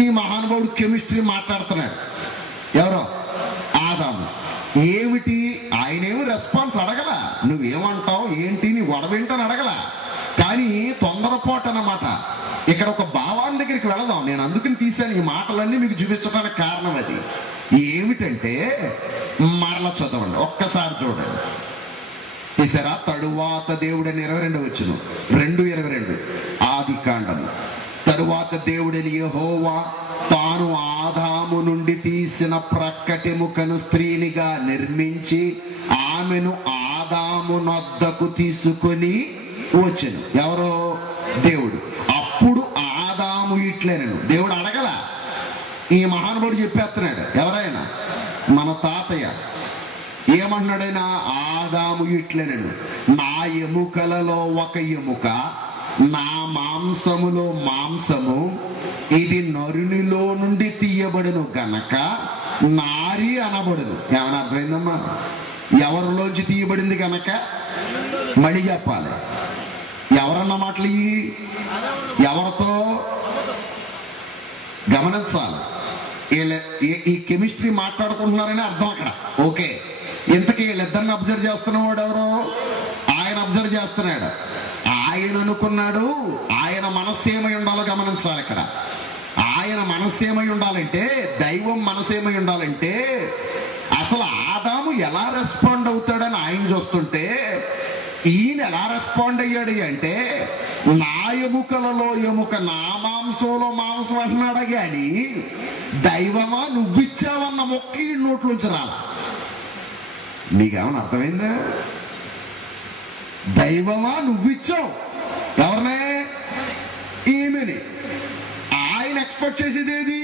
ఈ మహానుభావుడు కెమిస్ట్రీ మాట్లాడుతున్నాడు. ఎవరో? ఆదాము. ఏమిటి? ఆయనేమి రెస్పాన్స్ అడగల. నువ్వేమంటావు ఏంటి, నీ గొడవేంటని అడగల. కానీ తొందరపాటు అన్నమాట. ఇక్కడ ఒక భావాన్ని దగ్గరికి వెళదాం. నేను అందుకని తీశాను ఈ మాటలన్నీ మీకు చూపించడానికి కారణం అది. ఏమిటంటే మరల చదవండి, ఒక్కసారి చూడండి. తీసారా? తరువాత దేవుడని 22 వచ్చును, 2:22 ఆది కాండము. తరువాత దేవుడని యెహోవా తాను ఆదాము నుండి తీసిన ప్రక్కటెముకను స్త్రీనిగా నిర్మించి ఆమెను ఆదాము నొద్దకు తీసుకొని వచ్చెను. ఎవరో? దేవుడు. అప్పుడు ఆదాము ఇట్లేనను. దేవుడు అడగల. ఈ మహానుభావుడు చెప్పేస్తున్నాడు. ఎవరైనా? మన తాతయ్య ఏమన్నాడైనా? ఆదాము ఇట్లేనను, నా ఎముకలలో ఒక ఎముక, నా మాంసములో మాంసము, ఇది నరునిలో నుండి తీయబడును గనక నారి అనబడును. ఏమన్నా అర్థమైందమ్మా? ఎవరిలోంచి తీయబడింది గనక? మళ్ళీ చెప్పాలి. ఎవరన్న మాటలు ఇవి? ఎవరితో? గమనించాలి. ఈ కెమిస్ట్రీ మాట్లాడుకుంటున్నారని అర్థం అక్కడ. ఓకే, ఇంతకీ వీళ్ళిద్దరిని అబ్జర్వ్ చేస్తున్నవాడు ఎవరో? ఆయన అబ్జర్వ్ చేస్తున్నాడు. ఆయన అనుకున్నాడు. ఆయన మనస్సు ఏమై ఉండాలో గమనించాలి ఇక్కడ. ఆయన మనస్సు ఏమై ఉండాలంటే, దైవం మనసు ఏమై ఉండాలంటే, అసలు ఆదాము ఎలా రెస్పాండ్ అవుతాడని ఆయన చూస్తుంటే, ఈయన ఎలా రెస్పాండ్ అయ్యాడు అంటే, నా ఎముకలలో ఎముక, నా మాంసంలో మాంసం అంటున్నాడు. గాని దైవమా నువ్విచ్చావన్న మొక్క ఈ నోట్లోంచి రాల. మీకేమన్నా అర్థమైందా? దైవమా నువ్విచ్చావు. ఎవరినే? ఈమెని. ఆయన ఎక్స్పెక్ట్ చేసేది ఏది?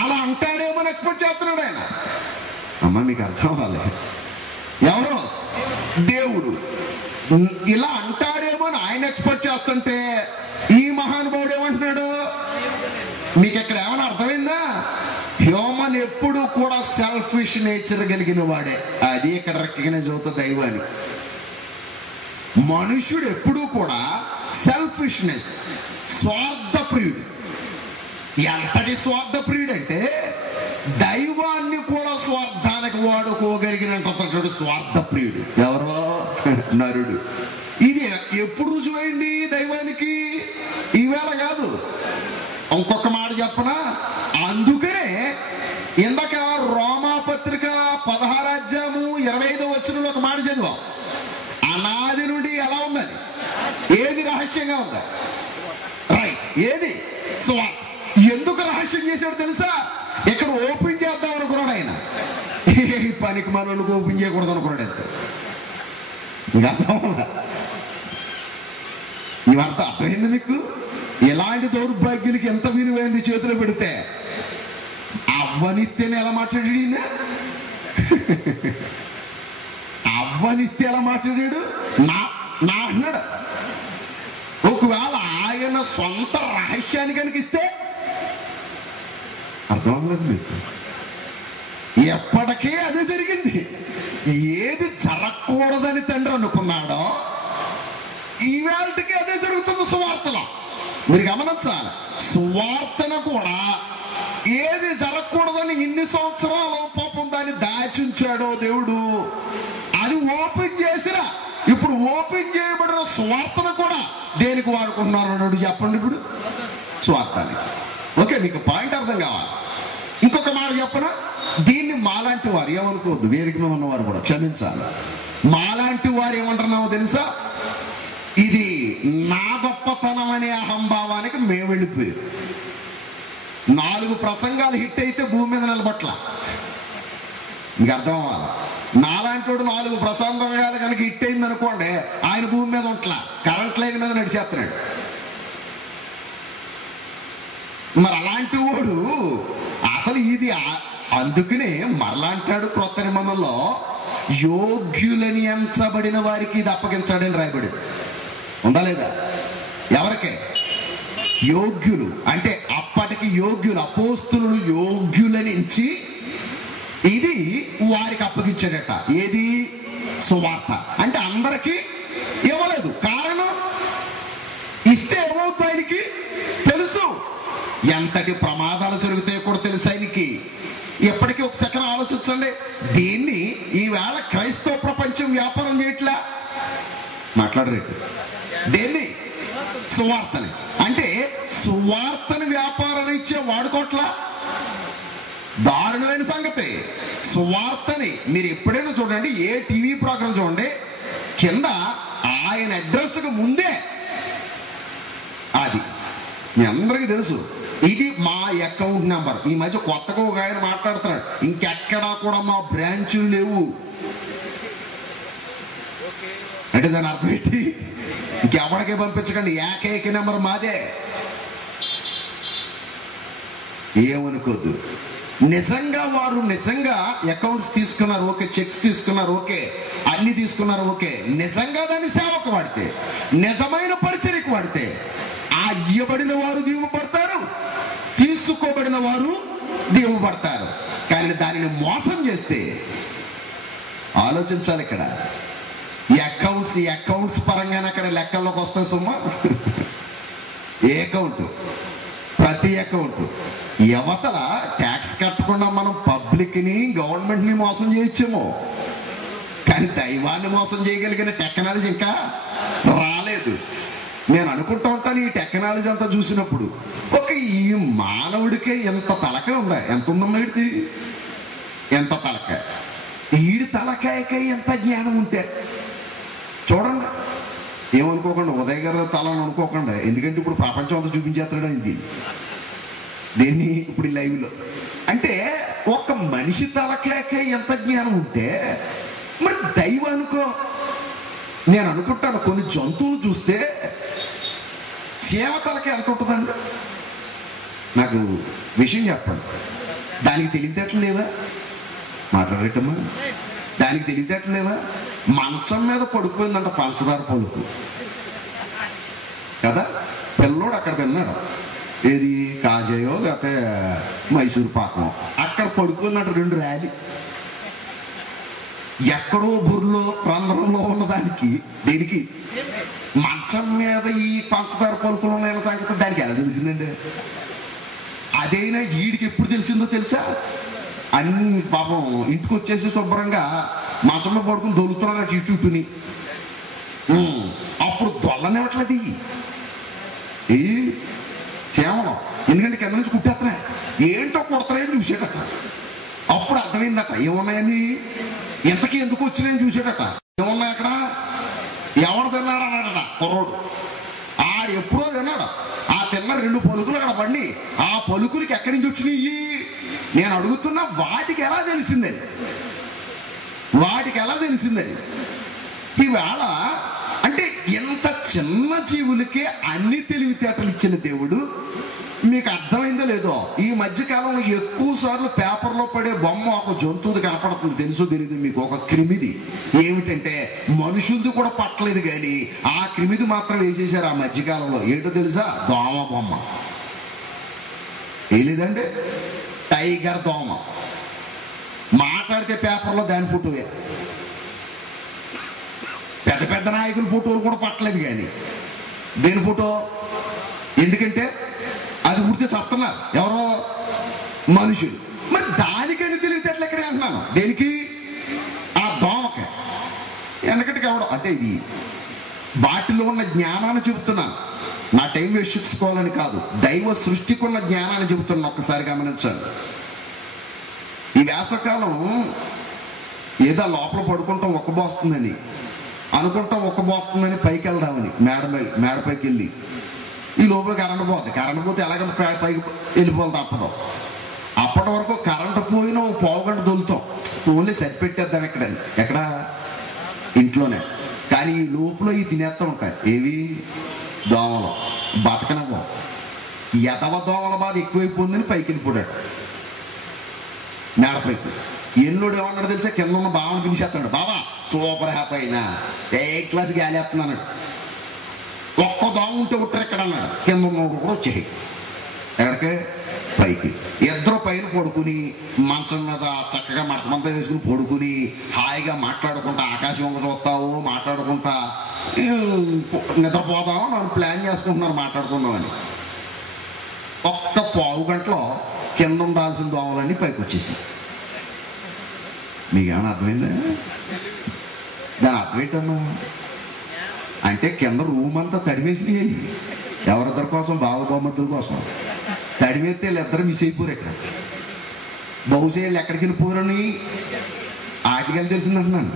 అలా అంటాడేమో ఎక్స్పెక్ట్ చేస్తున్నాడు ఆయన. అమ్మ మీకు అర్థం అవ్వాలి. ఎవరో? దేవుడు. ఇలా అంటాడేమో అని ఆయన ఎక్స్పెక్ట్ చేస్తుంటే ఈ మహానుభావుడు ఏమంటున్నాడు? మీకు ఇక్కడ ఏమైనా అర్థమైందా? హ్యూమన్ ఎప్పుడు కూడా సెల్ఫిష్ నేచర్ కలిగిన వాడే. అది ఇక్కడ రికగ్నైజ్ అవుతుంది దైవాన్ని. మనుష్యుడు ఎప్పుడూ కూడా సెల్ఫిష్నెస్, స్వార్థప్రియుడు. ఎంతటి స్వార్థప్రియుడు అంటే దైవాన్ని కూడా స్వార్థానికి వాడుకోగలిగినటువంటి స్వార్థప్రియుడు. ఎవరో? నరుడు. ఇది ఎప్పుడు రుజువైంది దైవానికి? ఈవేళ కాదు. ఇంకొక మాట చెప్పనా? అందుకనే ఇందాక రోమాపత్రిక 16:25 ఒక మాట చదివాం. అనాది నుండి ఎలా ఉన్నది? ఏది రహస్యంగా ఉందా? రైట్. ఏది? స్వార్థ. ఎందుకు రహస్యం చేశాడు తెలుసా? ఇక్కడ ఓపెన్ చేద్దాం అనుకున్నాడు ఆయన. ఈ పనికి మనోళ్ళకి ఓపెన్ చేయకూడదు అనుకున్నాడు అంతే. ఇంకా అర్థం అవుదా? ఇవంతా అర్థమైంది మీకు? ఎలాంటి దౌర్భాగ్యులకి ఎంత విలువైంది చేతిలో పెడితే. అవ్వనిస్తేనే ఎలా మాట్లాడాడు ఈయన? అవ్వనిస్తే ఎలా మాట్లాడాడు? నా అన్నాడు. ఒకవేళ ఆయన సొంత రహస్యాన్ని కనుక ఇస్తే అర్థం అవ్వలేదు మీకు? ఎప్పటికే అదే జరిగింది. ఏది జరగకూడదని తండ్రి అనుకున్నాడో ఈవేళకి అదే జరుగుతుంది సువార్తలో. మీరు గమనించాలి. సువార్తను కూడా ఏది జరగకూడదని ఇన్ని సంవత్సరాలు పాపం దాన్ని దాచుంచాడో దేవుడు, అది ఓపెన్ చేసినా ఇప్పుడు ఓపెన్ చేయబడిన సువార్తను కూడా దేనికి వాడుకుంటున్నారు అన్నాడు? చెప్పండి ఇప్పుడు. స్వార్థానికి. ఓకే, మీకు పాయింట్ అర్థం కావాలి. ఇంకొక మాట చెప్పనా? దీన్ని మాలాంటి వారు ఏమనుకోవద్దు, వేదిక మీద ఉన్నవారు కూడా క్షమించాలి. మాలాంటి వారు ఏమంటున్నామో తెలుసా? ఇది నా గొప్పతనం అనే అహంభావానికి మేము వెళ్ళిపోయాం. 4 ప్రసంగాలు హిట్ అయితే భూమి మీద నిలబట్ల. మీకు అర్థం అవ్వాలి. నాలాంటి వాడు 4 ప్రసంగాలు కనుక హిట్ అయింది అనుకోండి, ఆయన భూమి మీద ఉంటలా, కరెంట్ లైన్ మీద నడిచేస్తున్నాడు. మరి అలాంటి వాడు అసలు ఇది అందుకనే మరలాంటాడు క్రొత్త నిబంధనలో యోగ్యులని ఎంచబడిన వారికి ఇది అప్పగించాడని రాయబడి ఉందా లేదా? ఎవరికే? యోగ్యులు అంటే అప్పటికి యోగ్యులు, అపోస్తులు యోగ్యులని ఎంచి ఇది వారికి అప్పగించాడట. ఏది? సువార్త. అంటే అందరికీ ఇవ్వలేదు. కారణం, ఇస్తే ఏమవుతుంది ఆయనకి తెలుసు. ఎంతటి ప్రమాదాలు జరుగుతాయో కూడా తెలుసు ఆయనకి. ఎప్పటికీ ఒక సెకండ్ ఆలోచించండి. దీన్ని ఈవేళ క్రైస్తవ ప్రపంచం వ్యాపారం చేయట్లా, మాట్లాడరేటు. దేన్ని? సువార్తని. అంటే సువార్తని వ్యాపారం ఇచ్చే వాడుకోట్లా. దారుణమైన సంగతి. సువార్తని మీరు ఎప్పుడైనా చూడండి, ఏ టీవీ ప్రోగ్రాం చూడండి, కింద ఆయన అడ్రస్ కు ముందే అది మీ అందరికీ తెలుసు, ఇది మా అకౌంట్ నెంబర్. ఈ మధ్య కొత్తగా ఒక ఆయన మాట్లాడుతున్నాడు, ఇంకెక్కడా కూడా మా బ్రాంచులు లేవు అంటే దాని అర్థం ఏంటి? ఇంకెవడికే పంపించకండి, ఏకైక నెంబర్ మాదే. ఏమనుకోద్దు. నిజంగా వారు నిజంగా అకౌంట్స్ తీసుకున్నారు ఓకే, చెక్స్ తీసుకున్నారు ఓకే, అన్ని తీసుకున్నారు ఓకే, నిజంగా దాన్ని సేవకు వాడితే, నిజమైన పరిచర్యకు వాడితే ఆ ఇయ్యబడిన వారు దీవుపడతారు, తీసుకోబడిన వారు దీవుపడతారు. కానీ దానిని మోసం చేస్తే ఆలోచించాలి. ఇక్కడ ఈ అకౌంట్స్ పరంగానే అక్కడ లెక్కల్లోకి వస్తాయి సుమ్మా. ఏ అకౌంట్? ప్రతి అకౌంట్. యువతల ట్యాక్స్ కట్టకుండా మనం పబ్లిక్ ని, గవర్నమెంట్ ని మోసం చేయొచ్చేమో, కానీ దైవాన్ని మోసం చేయగలిగిన టెక్నాలజీ ఇంకా రాలేదు. నేను అనుకుంటా ఉంటాను, ఈ టెక్నాలజీ అంతా చూసినప్పుడు ఒక ఈ మానవుడికే ఎంత తలకాయ ఉందా? ఎంత ఉందన్నది? ఎంత తలకాయ? ఈడి తలకాయకే ఎంత జ్ఞానం ఉంటే చూడండి. ఏమనుకోకుండా ఉదయ్ గారు తల అని అనుకోకుండా, ఎందుకంటే ఇప్పుడు ప్రపంచం అంతా చూపించేస్తాడు ఇది దేన్ని ఇప్పుడు లైవ్ లో. అంటే ఒక మనిషి తలకాయకే ఎంత జ్ఞానం ఉంటే మరి దైవం అనుకో. నేను అనుకుంటాను, కొన్ని జంతువులు చూస్తే చీమ తలకే ఎంత ఉంటుందండి. నాకు విషయం చెప్పండి, దానికి తెలివితేటలు లేవా? మాట్లాడేటమ్మా, దానికి తెలివితేటలు లేవా? మంచం మీద పడిపోయిందంట పంచదార పలుకు కదా, పిల్లోడు అక్కడ తిన్నాడు, ఏది కాజేయో లేకపోతే మైసూరు పాకం, అక్కడ పడిపోయిందంట 2 ర్యాలీ. ఎక్కడో బుర్రలో రంధ్రంలో ఉన్నదానికి, దీనికి మంచం మీద ఈ పంచదార పలుకులు ఉన్న సంగతి దానికి ఎలా తెలిసిందండి? అదైనా ఈడికి ఎప్పుడు తెలిసిందో తెలుసా? అన్ని పాపం ఇంటికి వచ్చేసి శుభ్రంగా మంచంలో పడుకుని దొరుకుతున్నాడు ఇటు ఇటుని. అప్పుడు దొల్లనివ్వట్లేదు ఈ చేమలం, ఎందుకంటే కింద నుంచి కుట్టేస్తున్నాయి, ఏంటో కుడతాయని చూసేటట. అప్పుడు అర్థమైందట ఏమున్నాయని, ఇంతకీ ఎందుకు వచ్చినాయని చూసేటట. ఏమున్నాయి అక్కడ? ఎవడు తిన్నాడు అన్నాడట కుర్రోడు. ఆడు ఎప్పుడో తిన్నాడు. ఆ తిన్న 2 పలుకులు అక్కడ పడి, ఆ పలుకులకి ఎక్కడి నుంచి వచ్చినాయి నేను అడుగుతున్నా. వాటికి ఎలా తెలిసిందని, వాటికి ఎలా తెలిసిందని? ఈవేళ అంటే ఎంత చిన్న జీవులకే అన్ని తెలివితేటలు ఇచ్చిన దేవుడు, మీకు అర్థమైందో లేదో, ఈ మధ్య కాలంలో ఎక్కువ సార్లు పేపర్లో పడే బొమ్మ ఒక జంతువుది కనపడుతుంది. తెలుసు తెలియదు మీకు? ఒక క్రిమిది. ఏమిటంటే మనుషులది కూడా పట్టలేదు కానీ ఆ క్రిమిది మాత్రం వేసేసారు ఆ మధ్యకాలంలో. ఏంటో తెలుసా? దోమ బొమ్మ. ఏలేదండి, టైగర్ దోమ. మాట్లాడితే పేపర్లో దాని ఫోటోయే. పెద్ద పెద్ద నాయకుల ఫోటోలు కూడా పట్టలేదు కానీ దేని ఫోటో? ఎందుకంటే అది ఉడితే చస్తున్నారు ఎవరో మనుషులు. మరి దానికని తెలివితేటలు ఎక్కడ అంటున్నాను? దేనికి? ఆ దోమకి. వెనకటికి ఎవడో అంటే ఇది వాటిలో ఉన్న జ్ఞానాన్ని చెబుతున్నాను, నా టైం వేస్ట్ చేసుకోవాలని కాదు, దైవ సృష్టికి ఉన్న జ్ఞానాన్ని చెబుతున్నా. ఒక్కసారి గమనించాలి. ఈ వేసవకాలం ఏదో లోపల పడుకుంటాం ఒక్కబోస్తుందని అనుకుంటాం, ఒక్కబోస్తుందని పైకి వెళ్దామని మేడపైకి వెళ్ళి ఈ లోపల కరెంట్ పోతుంది. కరెంట్ పోతే ఎలాగంటే పైకి వెళ్ళిపోవాలి తప్పదు. అప్పటి వరకు కరెంటు పోయినా 1/4 గంట దొలుతాం, ఓన్లీ సెట్ పెట్టేద్దాం. ఎక్కడ? ఇంట్లోనే. కానీ ఈ లోపల ఈ తినేస్తూ ఉంటాయి. ఏవి? దోమలు. బతకనవ్వం. ఎదవ దోమల బాధ ఎక్కువైపోయిందని పైకి వెళ్ళిపోయాడు మేడపైకి. ఎల్లుడు ఏమన్నాడు తెలుసా, కింద ఉన్న బావని పిలిచేస్తున్నాడు, బావా సూపర్ హ్యాపీ అయినా ఏ క్లాస్ గాలేస్తున్నాడు, ఒక్క దోమ ఉంటే ఉట్టరు ఎక్కడ అన్నాడు. కింద ఉన్న కూడా వచ్చాయి ఎక్కడికి పైకి. ఇద్దరు పైన పడుకుని మంచం మీద చక్కగా మడతమంతా వేసుకుని పడుకుని హాయిగా మాట్లాడుకుంటా, ఆకాశం వంక చూస్తావు మాట్లాడుకుంటా నిద్రపోదాము నన్ను ప్లాన్ చేసుకుంటున్నారు మాట్లాడుకుందామని. ఒక్క పావు గంటలో కింద ఉండాల్సిన దోమలన్నీ పైకి వచ్చేసి. మీకేమైనా అర్థమైందా? దాని అర్థం ఏంటమ్మా అంటే కింద రూమ్ అంతా తడివేసినాయి. ఎవరిద్దరి కోసం, బావబొమ్మద్దుల కోసం తడివేస్తే వీళ్ళిద్దరు మిస్ అయిపోరు. ఇక్కడ బహుశా వీళ్ళు ఎక్కడికి వెళ్ళిపోరని ఆటికెళ్ళి తెలిసిందంటున్నాను,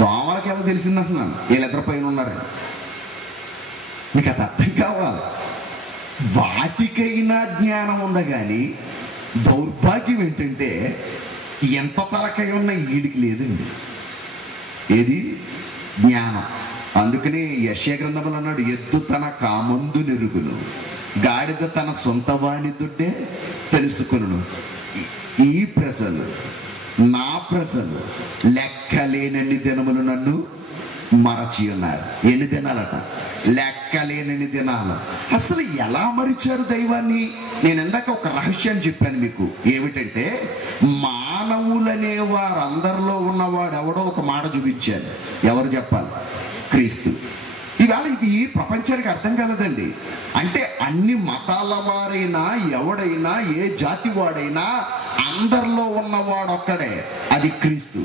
దోమలకి ఎలా తెలిసిందంటున్నాను, వీళ్ళిద్దరు పైన ఉన్నారని. మీకు అది అర్థం కావాలి. వాటికైనా జ్ఞానం ఉందా కానీ దౌర్భాగ్యం ఏంటంటే ఎంత తలకై ఉన్న ఈడికి లేదండి. ఏది జ్ఞానం. అందుకని యెషయా గ్రంథంలో అన్నాడు, ఎద్దు తన కామందు నెరుగును, గాడిద తన సొంత వాని దుడ్డే తెలుసుకును. ఈ ప్రజలు, నా ప్రజలు లెక్కలేనన్ని దినములు నన్ను మరచి ఉన్నారు. ఎన్ని దినాలట? లెక్కలేనన్ని దినాలు. అసలు ఎలా మరిచారు దైవాన్ని? నేను ఇందాక ఒక రహస్యాన్ని చెప్పాను మీకు. ఏమిటంటే మానవులనే వారందరిలో ఉన్నవాడు ఎవడో ఒక మాట చూపించాను. ఎవరు చెప్పాలి? క్రీస్తు. ఇవాళ ఇది ప్రపంచానికి అర్థం కాలేదండి. అంటే అన్ని మతాల వారైనా ఎవడైనా ఏ జాతి వాడైనా అందరిలో ఉన్నవాడు ఒక్కడే, అది క్రీస్తు.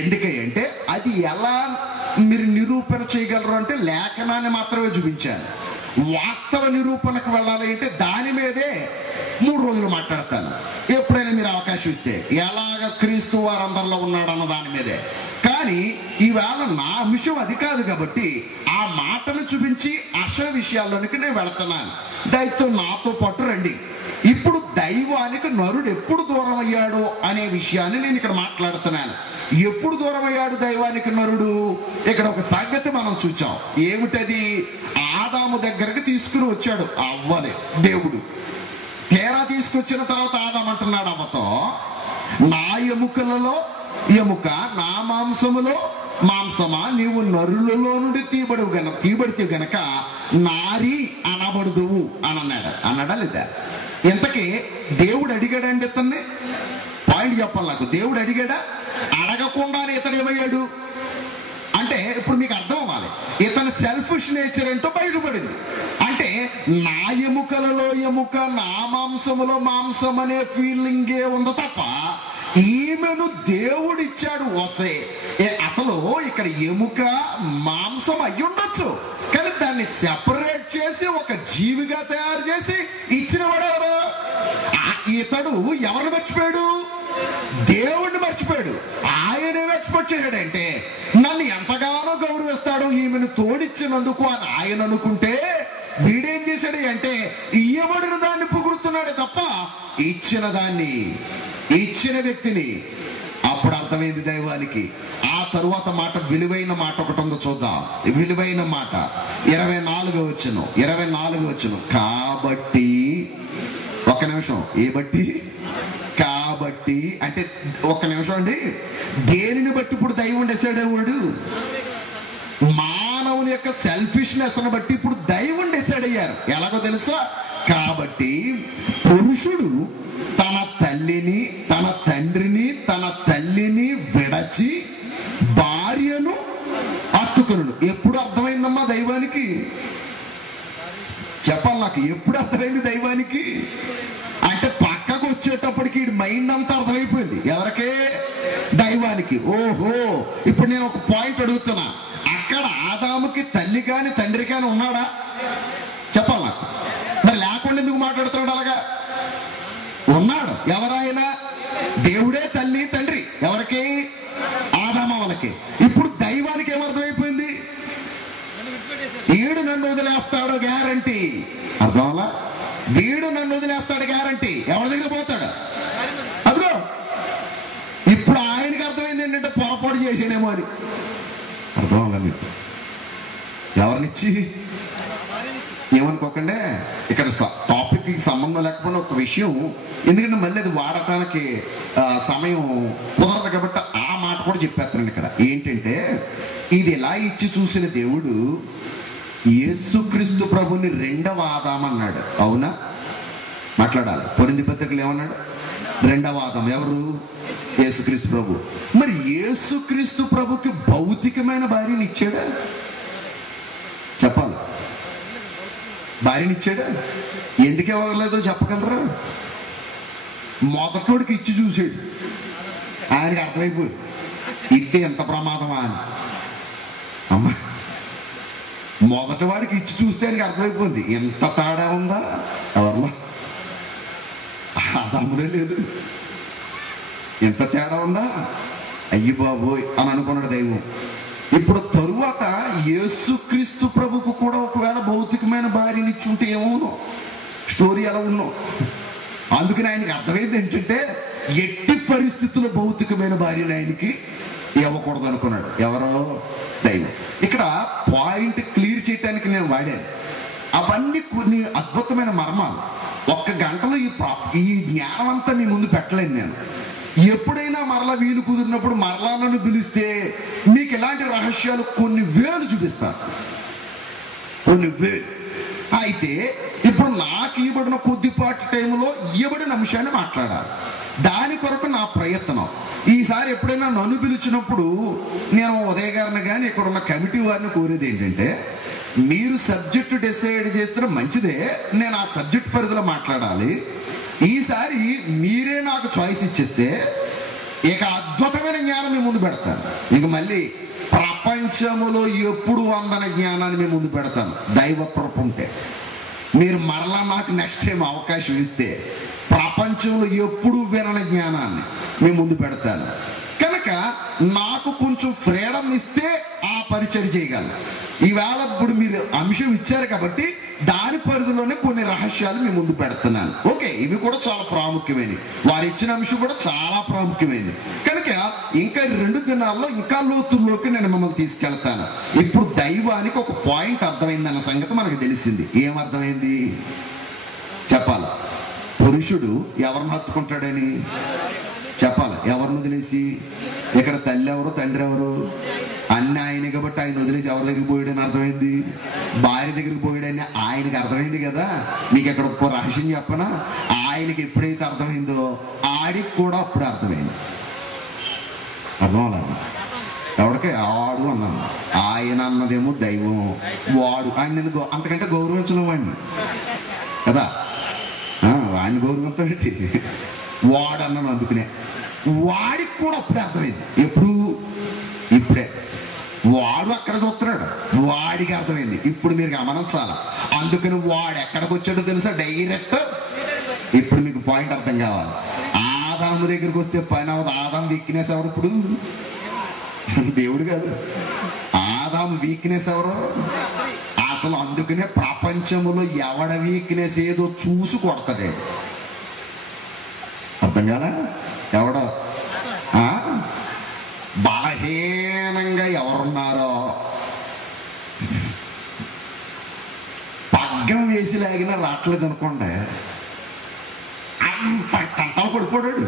ఎందుకంటే అది ఎలా మీరు నిరూపణ చేయగలరు అంటే లేఖనాన్ని మాత్రమే చూపించాను. వాస్తవ నిరూపణకు వెళ్ళాలి అంటే దాని మీదే 3 రోజులు మాట్లాడతాను. ఎప్పుడైనా మీరు అవకాశం ఇస్తే ఎలాగ క్రీస్తు వారందరిలో ఉన్నాడు అన్న దాని మీదే. కానీ ఈవేళ నా అంశం అది కాదు కాబట్టి ఆ మాటను చూపించి అసలు విషయాల్లోనికి నేను వెళుతున్నాను. దయతో నాతో పాటు రండి. ఇప్పుడు దైవానికి నరుడు ఎప్పుడు దూరం అయ్యాడు అనే విషయాన్ని నేను ఇక్కడ మాట్లాడుతున్నాను. ఎప్పుడు దూరం అయ్యాడు దైవానికి నరుడు? ఇక్కడ ఒక సంగతి మనం చూచాం. ఏమిటది? ఆదాము దగ్గరికి తీసుకుని వచ్చాడు అవ్వలే దేవుడు. తీరా తీసుకొచ్చిన తర్వాత ఆదాము అంటున్నాడు అవ్వతో, నా ఎముకలలో ఎముక, నా మాంసములో మాంసమా, నీవు నరులలో నుండి తీయబడితే గనక నారి అనబడుదువు అని అన్నాడా లేదా? ఇంతకీ దేవుడు అడిగాడండి ఇతన్ని? పాయింట్ చెప్పాలి నాకు. దేవుడు అడిగాడా? అడగకుండానే ఇతడు ఏమయ్యాడు అంటే ఇప్పుడు మీకు అర్థం అవ్వాలి. ఇతని సెల్ఫిష్ నేచర్ ఏంటో బయటపడింది. అంటే నా ఎముకలలో ఎముక, నా మాంసములో మాంసం అనే ఫీలింగే ఉంది తప్ప ఈమెను దేవుడిచ్చాడు వస్తే అసలు ఇక్కడ ఎముక మాంసం అయ్యి ఉండొచ్చు, కానీ దాన్ని సెపరేట్ చేసి ఒక జీవిగా తయారు చేసి ఇచ్చిన వాడు ఇతడు ఎవరిని మర్చిపోయాడు? దేవుణ్ణి మర్చిపోయాడు. ఆయన ఎక్స్పెక్ట్ చేయడంటే నన్ను ఎంతగానో గౌరవిస్తాడు ఈమెను తోడిచ్చినందుకు అని ఆయన అనుకుంటే వీడేం చేశాడు అంటే ఇయ్యబడిన దాన్ని పొగుడుతున్నాడు తప్ప ఇచ్చిన వ్యక్తిని. అప్పుడు అర్థమైంది దైవానికి. ఆ తరువాత మాట, విలువైన మాట ఒకటి ఉందో చూద్దాం. విలువైన మాట 24వ వచనం. కాబట్టి ఒక్క నిమిషం, ఏ బట్టి? కాబట్టి అంటే ఒక్క నిమిషం అండి. దేనిని బట్టి ఇప్పుడు దైవం డిసైడ్ అయ్యాడు? మానవుని యొక్క సెల్ఫిష్నెస్ ని బట్టి ఇప్పుడు దైవం డిసైడ్ అయ్యారు. ఎలాగో తెలుసా? కాబట్టి పురుషుడు తన తల్లిని, తన తండ్రిని, తన తల్లిని విడచి భార్యను హత్తుకును. ఎప్పుడు అర్థమైందమ్మా దైవానికి? చెప్పాలి నాకు. ఎప్పుడు అర్థమైంది దైవానికి అంటే పక్కకు వచ్చేటప్పటికి మైండ్ అంతా అర్థమైపోయింది. ఎవరికే? దైవానికి. ఓహో, ఇప్పుడు నేను ఒక పాయింట్ అడుగుతున్నా. అక్కడ ఆదాముకి తల్లి కాని తండ్రి కాని ఉన్నాడా? చెప్పాలి నాకు. మరి లేకుండా ఎందుకు మాట్లాడుతున్నాడు అలాగా? ఉన్నాడు. ఎవరైనా దేవుడే తల్లి తండ్రి. ఎవరికి? ఆదామ వాళ్ళకి. ఇప్పుడు దైవానికి ఏమర్థమైపోయింది? వీడు నన్ను వదిలేస్తాడు గ్యారంటీ. అర్థమలా? వీడు నన్ను వదిలేస్తాడు గ్యారంటీ. ఎవరి దగ్గర పోతాడు? అదిగో ఇప్పుడు ఆయనకి అర్థమైంది ఏంటంటే పొరపాటు చేసాడేమో అని. అర్థమవుగా మీకు? ఎవరినిచ్చి ఏమనుకోకండి, ఇక్కడ టాపిక్ కి సంబంధం లేకపోయినా ఒక విషయం, ఎందుకంటే మళ్ళీ అది వాడటానికి సమయం కుదరదు కాబట్టి ఆ మాట కూడా చెప్పేస్తానండి. ఇక్కడ ఏంటంటే, ఇది ఎలా ఇచ్చి చూసిన దేవుడు యేసుక్రీస్తు ప్రభుని రెండవ ఆదాం అన్నాడు. అవునా? మాట్లాడాలి. కొరింథీ పత్రికలు ఏమన్నాడు? రెండవ ఆదాం ఎవరు? యేసుక్రీస్తు ప్రభు. మరి యేసుక్రీస్తు ప్రభుకి భౌతికమైన భార్యని ఇచ్చాడా? చెప్పాలి. భార్యనిచ్చాడా? ఎందుకు ఇవ్వలేదో చెప్పగలరా? మొదటోడికి ఇచ్చి చూసాడు, ఆయనకి అర్థమైపోయింది ఇస్తే ఎంత ప్రమాదమా అని. అమ్మా, మొదటి వాడికి ఇచ్చి చూస్తే ఆయనకి అర్థమైపోయింది ఎంత తేడా ఉందా ఎవరిలో. ఆదాములే లేదు, ఎంత తేడా ఉందా, అయ్యి బాబోయ్ అని అనుకున్నాడు దైవం. ఇప్పుడు తరువాత యేసుక్రీస్తు ప్రభుకు కూడా ఒకవేళ భౌతికమైన భార్యని ఇచ్చుంటే ఏమోనో, స్టోరీ ఎలా ఉన్నో. అందుకని ఆయనకి అర్థమైంది ఏంటంటే, ఎట్టి పరిస్థితుల్లో భౌతికమైన భార్యని ఆయనకి ఇవ్వకూడదు అనుకున్నాడు. ఎవరో? దైవం. ఇక్కడ పాయింట్ క్లియర్ చేయడానికి నేను వాడాను. అవన్నీ కొన్ని అద్భుతమైన మర్మాలు. ఒక్క గంటలో ఈ జ్ఞానం అంతా మీ ముందు పెట్టలేను నేను. ఎప్పుడైనా మరలా వీలు కుదిరినప్పుడు మరలా నన్ను పిలిస్తే మీకు ఇలాంటి రహస్యాలు కొన్ని వేలు చూపిస్తాను, కొన్ని వేలు. అయితే ఇప్పుడు నాకు ఇవ్వబడిన కొద్దిపాటి టైంలో ఇవ్వబడిన అంశాన్ని మాట్లాడాలి. దాని కొరకు నా ప్రయత్నం. ఈసారి ఎప్పుడైనా నన్ను పిలిచినప్పుడు నేను ఉదయ్ గారిని కానీ ఇక్కడ ఉన్న కమిటీ వారిని కోరేది ఏంటంటే, మీరు సబ్జెక్ట్ డిసైడ్ చేస్తే మంచిదే, నేను ఆ సబ్జెక్ట్ పరిధిలో మాట్లాడాలి. ఈసారి మీరే నాకు చాయిస్ ఇచ్చేస్తే ఇక అద్భుతమైన జ్ఞానం మీ ముందు పెడతాను. ఇక మళ్ళీ ప్రపంచములో ఎప్పుడు అందని జ్ఞానాన్ని మీ ముందు పెడతాను. దైవ కృప ఉంటే మీరు మరలా నాకు నెక్స్ట్ టైం అవకాశం ఇస్తే ప్రపంచంలో ఎప్పుడు వినని జ్ఞానాన్ని మీ ముందు పెడతాను. కనుక నాకు కొంచెం ఫ్రీడమ్ ఇస్తే ఆ పరిచయం చేయగలను. ఈవేళ ఇప్పుడు మీరు అంశం ఇచ్చారు కాబట్టి దాని పరిధిలోనే కొన్ని రహస్యాలు మీ ముందు పెడుతున్నాను. ఓకే, ఇవి కూడా చాలా ప్రాముఖ్యమైనవి. వారు ఇచ్చిన అంశం కూడా చాలా ప్రాముఖ్యమైనది. కనుక ఇంకా 2 దినాల్లో ఇంకా లోతుల్లోకి నేను మిమ్మల్ని తీసుకెళ్తాను. ఇప్పుడు దైవానికి ఒక పాయింట్ అర్థమైంది అన్న సంగతి మనకు తెలిసింది. ఏమర్థమైంది చెప్పాలి? పురుషుడు ఎవరిని హత్తుకుంటాడని చెప్పాలి. ఎవరిని వదిలేసి? ఇక్కడ తల్లి ఎవరు, తండ్రి ఎవరు? అన్ని ఆయన కాబట్టి ఆయన వదిలేసి ఎవరి దగ్గరికి పోయాడని అర్థమైంది. భార్య దగ్గరికి పోయాడని ఆయనకి అర్థమైంది కదా. మీకు ఇక్కడ ఒక్క రహస్యం చెప్పనా? ఆయనకి ఎప్పుడైతే అర్థమైందో ఆడికి కూడా అప్పుడే అర్థమైంది. అర్థం అవ్వాలి. ఎవడికి? ఆడు అన్నాను. ఆయన అన్నదేమో దైవం, వాడు ఆయన నేను అంతకంటే గౌరవించిన వాడిని కదా. వాడిని గౌరవించాడంటే వాడు అన్నాను. అందుకనే వాడికి కూడా అప్పుడే అర్థమైంది. ఎప్పుడు? ఇప్పుడే. వాడు అక్కడ చూస్తున్నాడు, వాడికి అర్థమైంది. ఇప్పుడు మీరు గమనించాలి. అందుకని వాడు ఎక్కడికి వచ్చాడో తెలుసా? డైరెక్ట్. ఇప్పుడు మీకు పాయింట్ అర్థం కావాలి. ఆదాము దగ్గరికి వస్తే పని అవ్వదు. ఆదాము వీక్నెస్ ఎవరు? ఇప్పుడు దేవుడు కాదు, ఆదాము వీక్నెస్ ఎవరు అసలు. అందుకనే ప్రపంచంలో ఎవడ వీక్నెస్ ఏదో చూసి కొడతాడే. అర్థం కాదా? ఎవడో బలహీనంగా ఎవరున్నారో పగ్గం వేసి లాగినా రావట్లేదు అనుకోండి, అంత కంటలు పడిపోయాడు.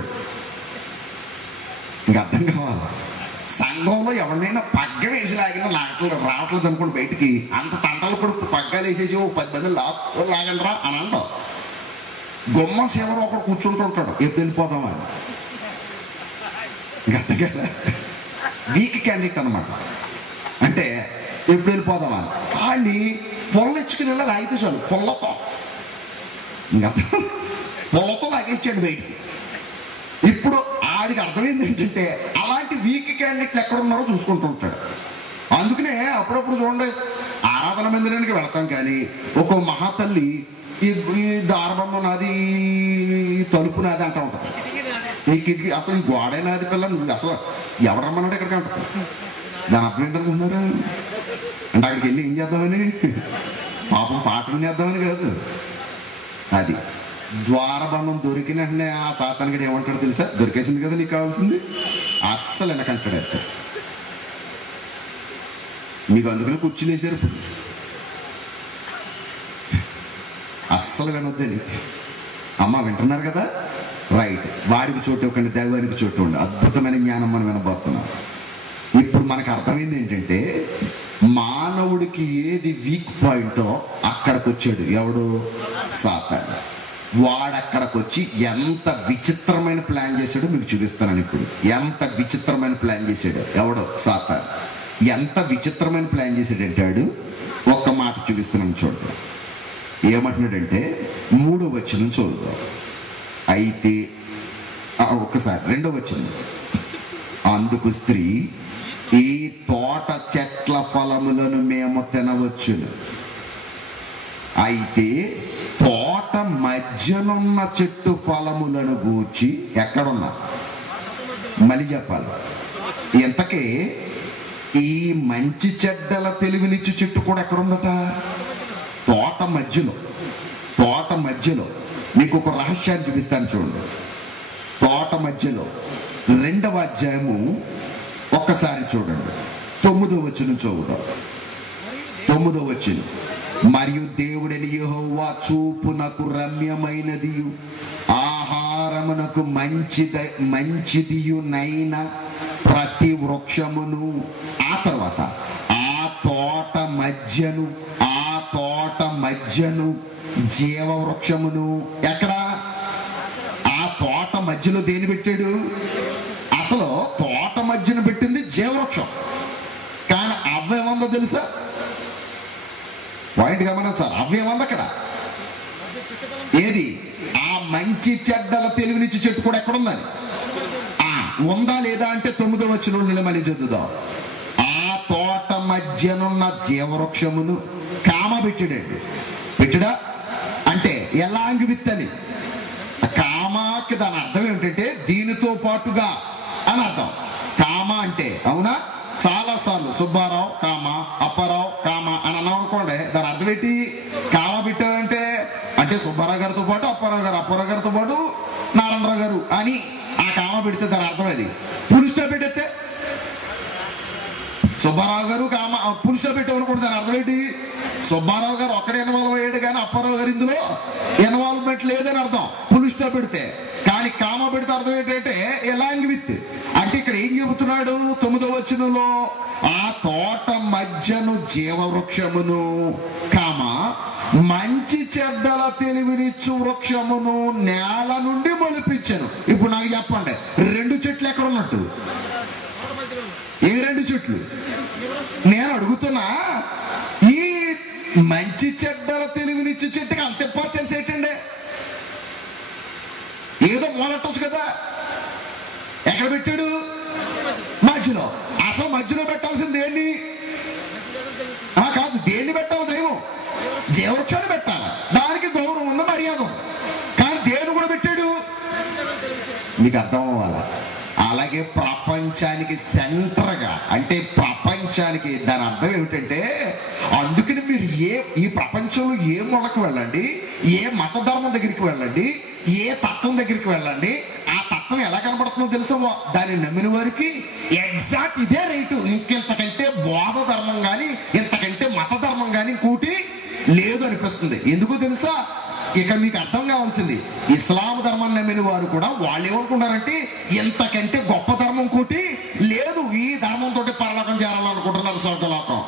ఇంకా అర్థం కావాలి. సంఘంలో ఎవరినైనా పగ్గం వేసి లాగినా రావట్లేదు అనుకోండి బయటికి, అంత తంటలు పడుకు పగ్గాలు వేసేసి 10 మంది లాగండ్రా అని అంటాం. గుమ్మ సేవలో ఒకడు కూర్చుంటుంటాడు, ఎప్పుడు వెళ్ళిపోదామని. ఇంకా అర్థం కదా? వీక్ క్యాండిడేట్ అనమాట. అంటే ఎప్పుడు వెళ్ళిపోదామని వాళ్ళని పొల్ల ఇచ్చుకుని వెళ్ళాలి. అయితే చాలు పొల్లతో, ఇంకా పొల్లతో లాగేచ్చాడు బయటికి. ఇప్పుడు ఆడికి అర్థమైంది ఏంటంటే అలాంటి వీక్ క్యాండిడేట్లు ఎక్కడున్నారో చూసుకుంటూ ఉంటాడు. అందుకనే అప్పుడప్పుడు చూడండి, ఆరాధన మందిరానికి వెళతాం కానీ ఒక్కో మహాతల్లి ఈ దారబొమ్మ నాది, తలుపు నాది అంటూ ఉంటారు. ఈ కిటికీ అసలు ఈ గోడే నాది పిల్ల, అసలు ఎవరమ్మన్నాడు ఇక్కడికి అంటారు. దాని అర్థం ఏంటనుకుంటున్నారా? అంటే అక్కడికి వెళ్ళి ఏం చేద్దామని, పాపం పాట వినేద్దామని కాదు. అది ద్వారబంధం దొరికిన వెంటనే ఆ సాతానికి ఏమంటాడు తెలుసా? దొరికేసింది కదా నీకు కావాల్సింది, అస్సలు వెనకంటాడు. మీకు అందుకని కుర్చీలు వేసారు. ఇప్పుడు అస్సలు వినొద్దని. అమ్మ వింటున్నారు కదా, రైట్. వాడికి చోటు ఇవ్వకండి, దైవానికి చోటు ఉండి. అద్భుతమైన జ్ఞానం మనం వినబోతున్నాం. ఇప్పుడు మనకు అర్థమైంది ఏంటంటే, మానవుడికి ఏది వీక్ పాయింటో అక్కడికి వచ్చాడు. ఎవడు? సాతాను. వాడక్కడికి వచ్చి ఎంత విచిత్రమైన ప్లాన్ చేశాడో మీకు చూపిస్తానని. ఇప్పుడు ఎంత విచిత్రమైన ప్లాన్ చేశాడు ఎవడో? సాతాను. ఎంత విచిత్రమైన ప్లాన్ చేశాడంటాడు. ఒక్క మాట చూపిస్తున్నాను చూద్దాం. ఏమంటున్నాడంటే 3వ వచనం చూద్దాం. అయితే ఒక్కసారి 2వ వచనం. అందుకు స్త్రీ, ఈ తోట చెట్ల ఫలములను మేము తినవచ్చును, అయితే తోట మధ్యనున్న చెట్టు ఫలములను గూర్చి ఎక్కడున్నా? మళ్ళీ చెప్పాలి. ఎంతకే ఈ మంచి చెడ్డల తెలివినిచ్చు చెట్టు కూడా ఎక్కడుందట? తోట మధ్యలో. తోట మధ్యలో మీకు ఒక రహస్యాన్ని చూపిస్తాను చూడండి. తోట మధ్యలో 2వ అధ్యాయము ఒక్కసారి చూడండి. 9వ వచనం చదువుదాం. 9వ వచనం. మరియు దేవుడైన యెహోవా చూపునకు రమ్యమైనది, ఆహారమునకు మంచిదియునైన ప్రతి వృక్షమును, ఆ తర్వాత ఆ తోట మధ్యను జీవ వృక్షమును. ఎక్కడ? ఆ తోట మధ్యలో దేని పెట్టాడు? అసలు తోట మధ్యన పెట్టింది జీవవృక్షం. కానీ అవ్వేమందో తెలుసా? పాయింట్ గమనించాలి. అవ్వేమంది అక్కడ. ఏది? ఆ మంచి చెడ్డల తెలివినిచ్చి చెట్టు కూడా ఎక్కడుందని ఉందా లేదా అంటే 9వ వచనంలో మళ్ళీ చదువుదాం. ఆ తోట మధ్యనున్న జీవవృక్షమును కామ పెట్టాడండి. పెట్టడా అంటే ఎలాంటి విత్తని? కామాకి దాని అర్థం ఏమిటంటే దీనితో పాటుగా అని అర్థం. కామ అంటే అవునా, చాలా సార్లు సుబ్బారావు కామ, అప్పారావు కామ అని అన్నాం అనుకోండి. దాని అర్థం ఏంటి? కామ పెట్టాడంటే అంటే సుబ్బారావు గారితో పాటు అప్పారావు గారితో పాటు నారాయణరావు గారు అని ఆ కామ పెడితే దాని అర్థం అది. పురుషులో పెట్టేస్తే సుబ్బారావు గారు కామ పురుషులో పెట్టేవనుకుంటే దాని అర్థం ఏంటి? సుబ్బారావు గారు ఒక్కడే ఇన్వాల్వ్ అయ్యాడు కానీ అప్పారావు గారు ఇందులో ఇన్వాల్వ్మెంట్ లేదని అర్థం పురుషులో పెడితే. కానీ కామ పెడితే అర్థం ఏంటంటే ఎలాంగి విత్ అంటే ఇక్కడ ఏం చెబుతున్నాడు 9వ వచనంలో? ఆ తోట మధ్యను జీవవృక్షమును, కామ మంచి చెడ్డల తెలివినిచ్చు వృక్షమును నేల నుండి మొలిపించాను. ఇప్పుడు నాకు చెప్పండి, 2 చెట్లు ఎక్కడ ఉన్నట్టు? ఏ 2 చెట్లు? నేను అడుగుతున్నా, ఈ మంచి చెడ్డల తెలివినిచ్చు చెట్టుకి అంత ఇంపార్టెన్స్ ఏంటండి? ఏదో మొలట్టొచ్చు కదా. ఎక్కడ పెట్టాడు? మధ్యలో. అసలు మధ్యలో పెట్టాల్సింది ఏంటి? కాదు, దేన్ని పెట్టాలి? దైవం జీవవృక్షాన్ని పెట్టాలి. దానికి గౌరవం ఉంది, మర్యాద. కానీ దేని కూడా పెట్టాడు? మీకు అర్థం అవ్వాలా? అలాగే ప్రపంచానికి సెంటర్ గా అంటే ప్రపంచానికి దాని అర్థం ఏమిటంటే, అందుకని మీరు ఈ ప్రపంచంలో ఏ మూలకు వెళ్ళండి, ఏ మత ధర్మం దగ్గరికి వెళ్ళండి, ఏ తత్వం దగ్గరికి వెళ్ళండి, ఆ తత్వం ఎలా కనబడుతుందో తెలుసా? దాన్ని నమ్మిన వారికి ఎగ్జాక్ట్ ఇదే రైటు. ఇంకెంతకంటే బోధ ధర్మం గాని ఇంతకంటే మత ధర్మం గాని కూటి లేదు అనిపిస్తుంది. ఎందుకు తెలుసా? ఇక మీకు అర్థం కావాల్సింది, ఇస్లాం ధర్మం నమ్మిన వారు కూడా వాళ్ళు ఏమనుకుంటారంటే ఎంతకంటే గొప్ప ధర్మం కూటి లేదు, ఈ ధర్మంతో పరలోకం చేరాలనుకుంటున్నారు, స్వర్గలోకం.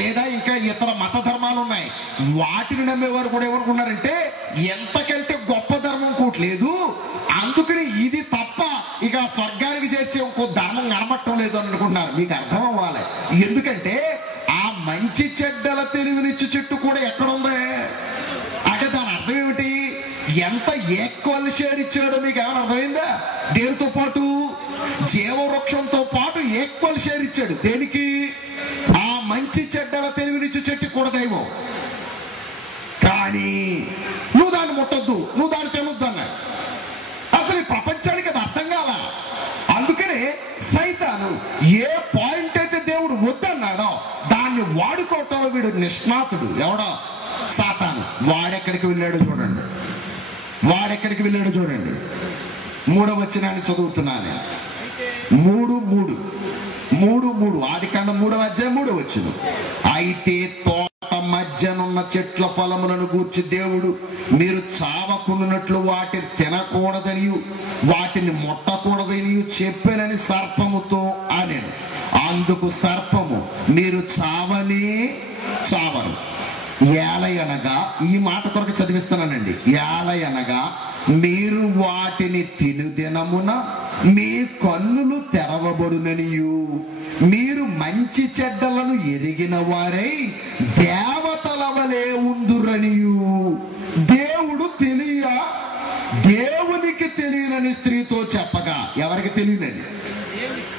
లేదా ఇంకా ఇతర మత ధర్మాలు ఉన్నాయి, వాటిని నమ్మేవారు కూడా ఏమనుకున్నారంటే ఎంతకంటే గొప్ప ధర్మం కూటి లేదు, అందుకని ఇది తప్ప ఇక స్వర్గానికి చేర్చే ఇంకో ధర్మం కనబట్టం లేదు అని అనుకుంటున్నారు. మీకు అర్థం అవ్వాలి. ఎందుకంటే ఆ మంచి చెడ్డల తెలివినిచ్చు చెట్టు కూడా ఎక్కడుంది అంటే దాని అర్థం ఏమిటి? ఎంత ఈక్వల్ షేర్ ఇచ్చాడో మీకు ఏమైనా అర్థమైందా? దేనితో పాటు? జీవవృక్షంతో పాటు ఈక్వల్ షేర్ ఇచ్చాడు. దేనికి? ఆ మంచి చెడ్డల తెలివినిచ్చు చెట్టు కూడా దైవం. కానీ నువ్వు దాన్ని ముట్టొద్దు, నువ్వు దాన్ని తినొద్దు అన్నాడు. అసలు ఈ ప్రపంచానికి అది అర్థం కాల. అందుకనే సైతాను ఏ పాయింట్ అయితే దేవుడు వద్దన్నాడో దాన్ని వాడుకోవటంలో వీడు నిష్ణాతుడు. ఎవడో? సాతాను. వాడెక్కడికి వెళ్ళాడో చూడండి. 3వ వచనాన్ని చదువుతున్నాను. 3:3 ఆదికాండం 3వ అధ్యాయం 3వ వచనం. అయితే తోట మధ్యనున్న చెట్ల ఫలములను గూర్చి దేవుడు మీరు చావకుండానట్లు వాటిని తినకూడదని వాటిని ముట్టకూడదని చెప్పానని సర్పముతో అనెను. అందుకు సర్పము, మీరు చావనే చావరు. ఏలయనగా, ఈ మాట కొరకు చదివిస్తున్నానండి, ఏలయనగా మీరు వాటిని తిను దినమున మీ కన్నులు తెరవబడుననియు మీరు మంచి చెడ్డలను ఎరిగిన వారై దేవతల వలె ఉందురనియు. దేవుడు దేవునికి తెలియనని స్త్రీతో చెప్పగా, ఎవరికి తెలియనని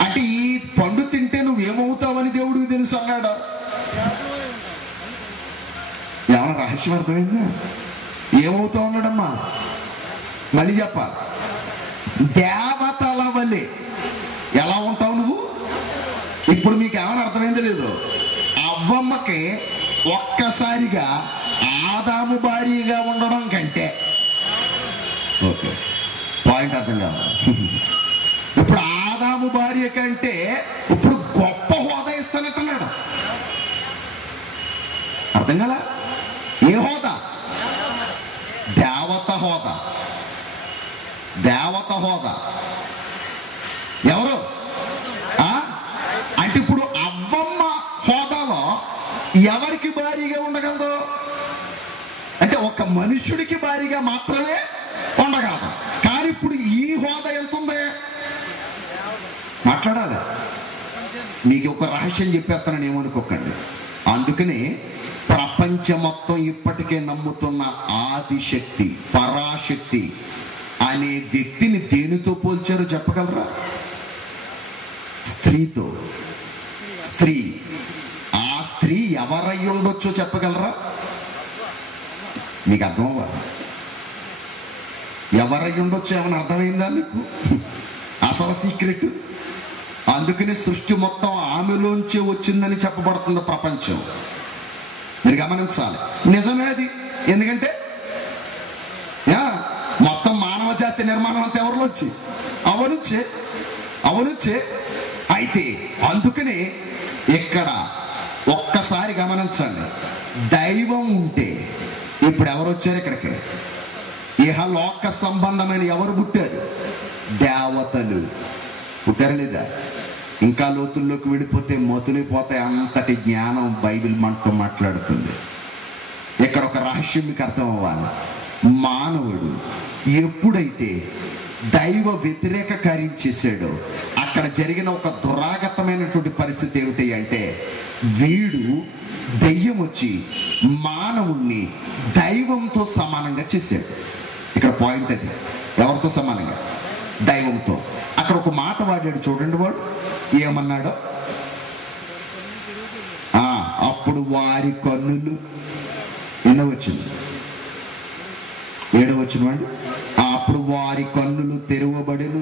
అంటే ఈ పండు తింటే నువ్వేమవుతావని దేవుడికి తెలుసు అన్నాడు. ఏమన్నా రహస్యం అర్థమైందా? ఏమవుతావు అన్నాడమ్మా, మళ్ళీ చెప్పాలి. దేవతల వలె ఎలా ఉంటావు నువ్వు? ఇప్పుడు మీకు ఏమైనా అర్థమైందో లేదో, అవ్వమ్మకి ఒక్కసారిగా ఆదాము భార్యగా ఉండడం కంటే, ఓకే పాయింట్ అర్థం కావాలి. ఇప్పుడు ఆదాము భార్య కంటే ఇప్పుడు గొప్ప హోదా ఇస్తానంటున్నాడు. అర్థం కదా? ఏ హోదా? దేవత హోదా. దేవత హోదా. ఎవరు అంటే ఇప్పుడు అవ్వమ్మ హోదాలో ఎవరికి భారీగా ఉండగలదు అంటే ఒక మనుషుడికి భారీగా మాత్రమే ఉండగలదు. కానీ ఇప్పుడు ఈ హోదా ఎంత ఉంది? మాట్లాడాలి. మీకు ఒక రహస్యం చెప్పేస్తానని ఏమనుకోకండి. అందుకని ప్రపంచం మొత్తం ఇప్పటికే నమ్ముతున్న ఆదిశక్తి, పరాశక్తి అనే వ్యక్తిని దేనితో పోల్చారో చెప్పగలరా? స్త్రీతో. స్త్రీ. ఆ స్త్రీ ఎవరై ఉండొచ్చో చెప్పగలరా? మీకు అర్థం అవ్వాలి. ఎవరై ఉండొచ్చో ఏమైనా అర్థమైందా మీకు? అసలు సీక్రెట్. అందుకనే సృష్టి మొత్తం ఆమెలోంచే వచ్చిందని చెప్పబడుతుంది ప్రపంచం. మీరు గమనించాలి. నిజమే అది. ఎందుకంటే మొత్తం మానవ జాతి నిర్మాణం అంతా ఎవరిలో వచ్చి అవనుంచే. అయితే అందుకనే ఇక్కడ ఒక్కసారి గమనించండి, దైవం ఉంటే ఇప్పుడు ఎవరు వచ్చారు ఇక్కడికి? ఇహలోక సంబంధమైన ఎవరు పుట్టారు? దేవతలు పుట్టారు లేదా? ఇంకా లోతుల్లోకి విడిపోతే మతులిపోతే అంతటి జ్ఞానం బైబిల్ మనతో మాట్లాడుతుంది. ఇక్కడ ఒక రహస్యం మీకు అర్థం అవ్వాలి. మానవుడు ఎప్పుడైతే దైవ వ్యతిరేక కార్యం చేశాడో అక్కడ జరిగిన ఒక దురాగతమైనటువంటి పరిస్థితి ఏమిటి అంటే, వీడు దెయ్యం వచ్చి మానవుణ్ణి దైవంతో సమానంగా చేశాడు. ఇక్కడ పాయింట్ అది. ఎవరితో సమానంగా? దైవంతో. అక్కడ ఒక మాట వాడాడు చూడండి. వాడు ఏమన్నాడో, అప్పుడు వారి కన్నులు, ఎన్నవచ్చింది? 7వ వచనం వాడు, అప్పుడు వారి కన్నులు తెరవబడెను,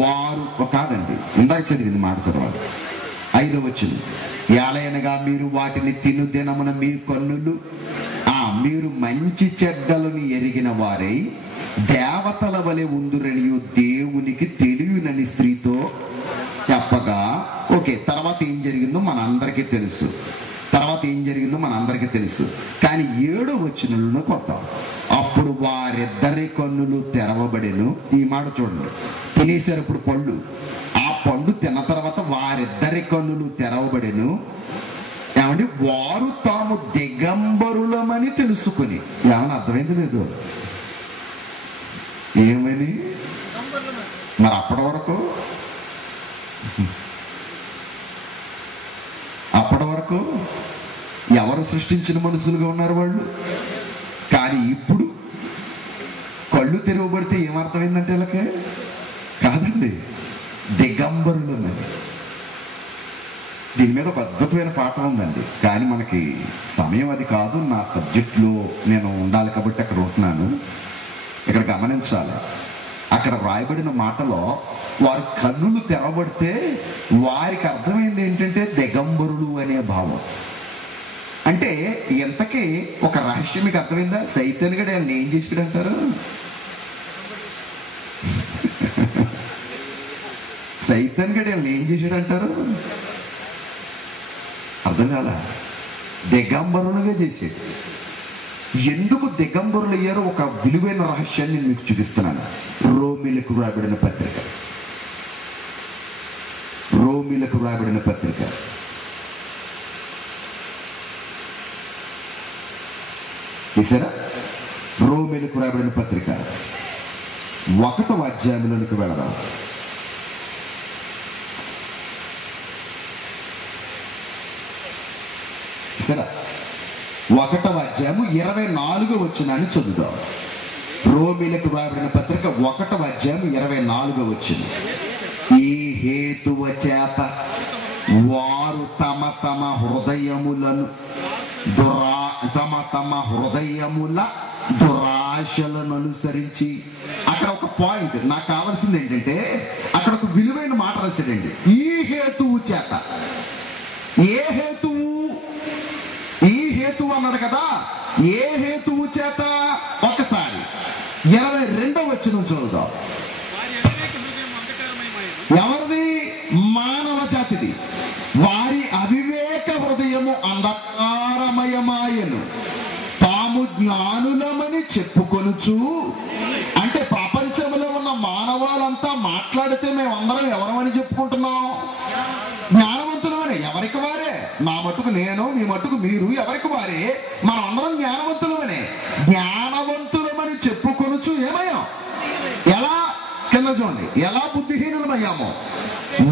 వారు కాదండి ఇందాక చదివింది మాట చదవాలి. 5వ వచనం, ఏలయనగా మీరు వాటిని తిను దినమున మీ కన్నులు మీరు మంచి చెడ్డలను ఎరిగిన వారై దేవతల వలె ఉందురనియు దేవునికి తెలియనని స్త్రీతో చెప్పగా. ఓకే, తర్వాత ఏం జరిగిందో మనందరికీ తెలుసు. కానీ 7వ వచనంలోకి వద్దాం. అప్పుడు వారిద్దరి కన్నులు తెరవబడెను. ఈ మాట చూడండి. తినేశారు ఇప్పుడు పళ్ళు. ఆ పండు తిన్న తర్వాత వారిద్దరి కన్నులు తెరవబడెను. ఏమంటే వారు తాము దిగంబరులమని తెలుసుకుని. ఏమని అర్థమైంది లేదు? ఏమని? మరి అప్పటి వరకు ఎవరు సృష్టించిన మనుషులుగా ఉన్నారు వాళ్ళు. కానీ ఇప్పుడు కళ్ళు తెరవబడితే ఏమర్థమైందంటే వీళ్ళకి కాదండి, దిగంబరులమని. దీని మీద ఒక అద్భుతమైన పాఠం ఉందండి. కానీ మనకి సమయం అది కాదు. నా సబ్జెక్టులో నేను ఉండాలి కాబట్టి అక్కడ ఉంటున్నాను. ఇక్కడ గమనించాలి. అక్కడ రాయబడిన మాటలో వారి కన్నులు తెరవబడితే వారికి అర్థమైంది ఏంటంటే దిగంబరులు అనే భావం. అంటే ఎంతకీ ఒక రహస్యం మీకు అర్థమైందా? సైతాన్ గడు వాళ్ళని ఏం చేసాడు అంటారు? సైతాన్ గడు వాళ్ళని ఏం చేసాడు అంటారు? అర్థం కాదా? దిగంబరులుగా చేసేది. ఎందుకు దిగంబరులు అయ్యారో ఒక విలువైన రహస్యాన్ని నేను మీకు చూపిస్తున్నాను. రోమీలకు రాయబడిన పత్రిక, రోమీలకు రాయబడిన పత్రిక చూసారా? రోమీలకు రాయబడిన పత్రిక 1వ అధ్యాయంలోనికి వెళదాం. సరే, 1వ అధ్యాయము 24వ వచనాన్ని చదువుదాం. రోమీలకు రాయబడిన పత్రిక 1వ అధ్యాయం 24వ వచనం. ఈ హేతువ చేత వారు తమ తమ హృదయముల దురాశలను అనుసరించి, అక్కడ ఒక పాయింట్ నాకు కావాల్సింది ఏంటంటే, అక్కడ ఒక విలువైన మాట రాశాడండి. ఈ హేతువు చేత. ఏ హేతువు? ఈ హేతువు అన్నాడు కదా. ఏ హేతువు చేత? ఒకసారి 22వ వచనం చదువుదాం. ఎవరిది? మానవ జాతిది. వారి అవివేక హృదయము అంధకారమయమాయను, తాము జ్ఞానులమని చెప్పుకొనుచు. అంటే ప్రపంచంలో ఉన్న మానవాళ్ళంతా మాట్లాడితే మేమందరం ఎవరమని చెప్పుకుంటున్నాం? జ్ఞానవంతులమని. ఎవరికి వారే. నా మట్టుకు నేను, మీ మట్టుకు మీరు, ఎవరికి వారే. మనం అందరం జ్ఞానవంతులమని. జ్ఞానవంతులమని చెప్పుకొనుచు ఏమయ్యాం? ఎలా? కింద చూడండి, ఎలా బుద్ధిహీనులమయ్యామో.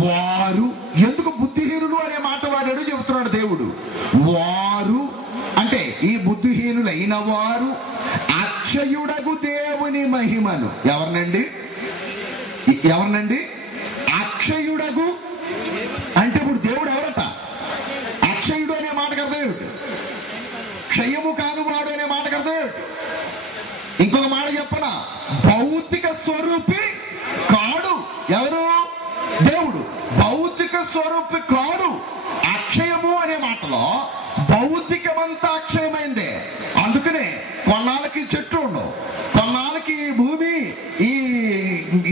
వారు. ఎందుకు బుద్ధిహీనులు అనే మాట వాడాడు చెబుతున్నాడు దేవుడు. వారు అంటే ఈ బుద్ధిహీనులైన వారు అక్షయుడగు దేవుని మహిమను. ఎవరినండి? అక్షయుడగు అంటే ఇప్పుడు దేవుడు ఎవరట? అక్షయుడు అనే మాటకు అర్థం ఏమిటి? క్షయము కానువాడు అనే మాటకు అర్థం ఏమిటి? ఇంకొక మాట చెప్పనా? భౌతిక స్వరూపి కాడు. ఎవరు? దేవుడు. భౌతిక స్వరూపి కాడు. అక్షయము అనే మాటలో భౌతికమంతా అక్షయమైందే. అందుకనే కొన్నాళ్ళకి చెట్లు ఉండవు, కొన్నాళ్ళకి భూమి, ఈ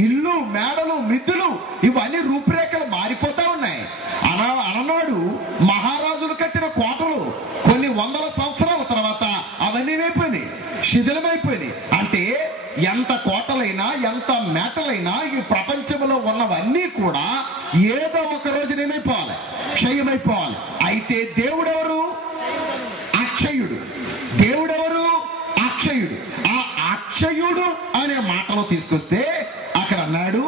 ఇల్లు, మేడలు, మిద్దులు, ఇవన్నీ రూపురేఖలు మారిపోతా ఉన్నాయి. అలనాడు మహారాజులు కట్టిన కోటలు కొన్ని వందల సంవత్సరాల తర్వాత అవన్నీ అయిపోయినాయి, శిథిలమైపోయినాయి. అంటే ఎంత కోటలైనా, ఎంత మేటలైనా, ఈ ప్రపంచంలో ఉన్నవన్నీ కూడా ఏదో ఒక రోజు ఏమైపోవాలి? క్షయమైపోవాలి. అయితే దేవుడెవరు? అక్షయుడు. దేవుడెవరు? అక్షయుడు. ఆ అక్షయుడు అనే మాటలో తీసుకొస్తే అక్కడ అన్నాడు,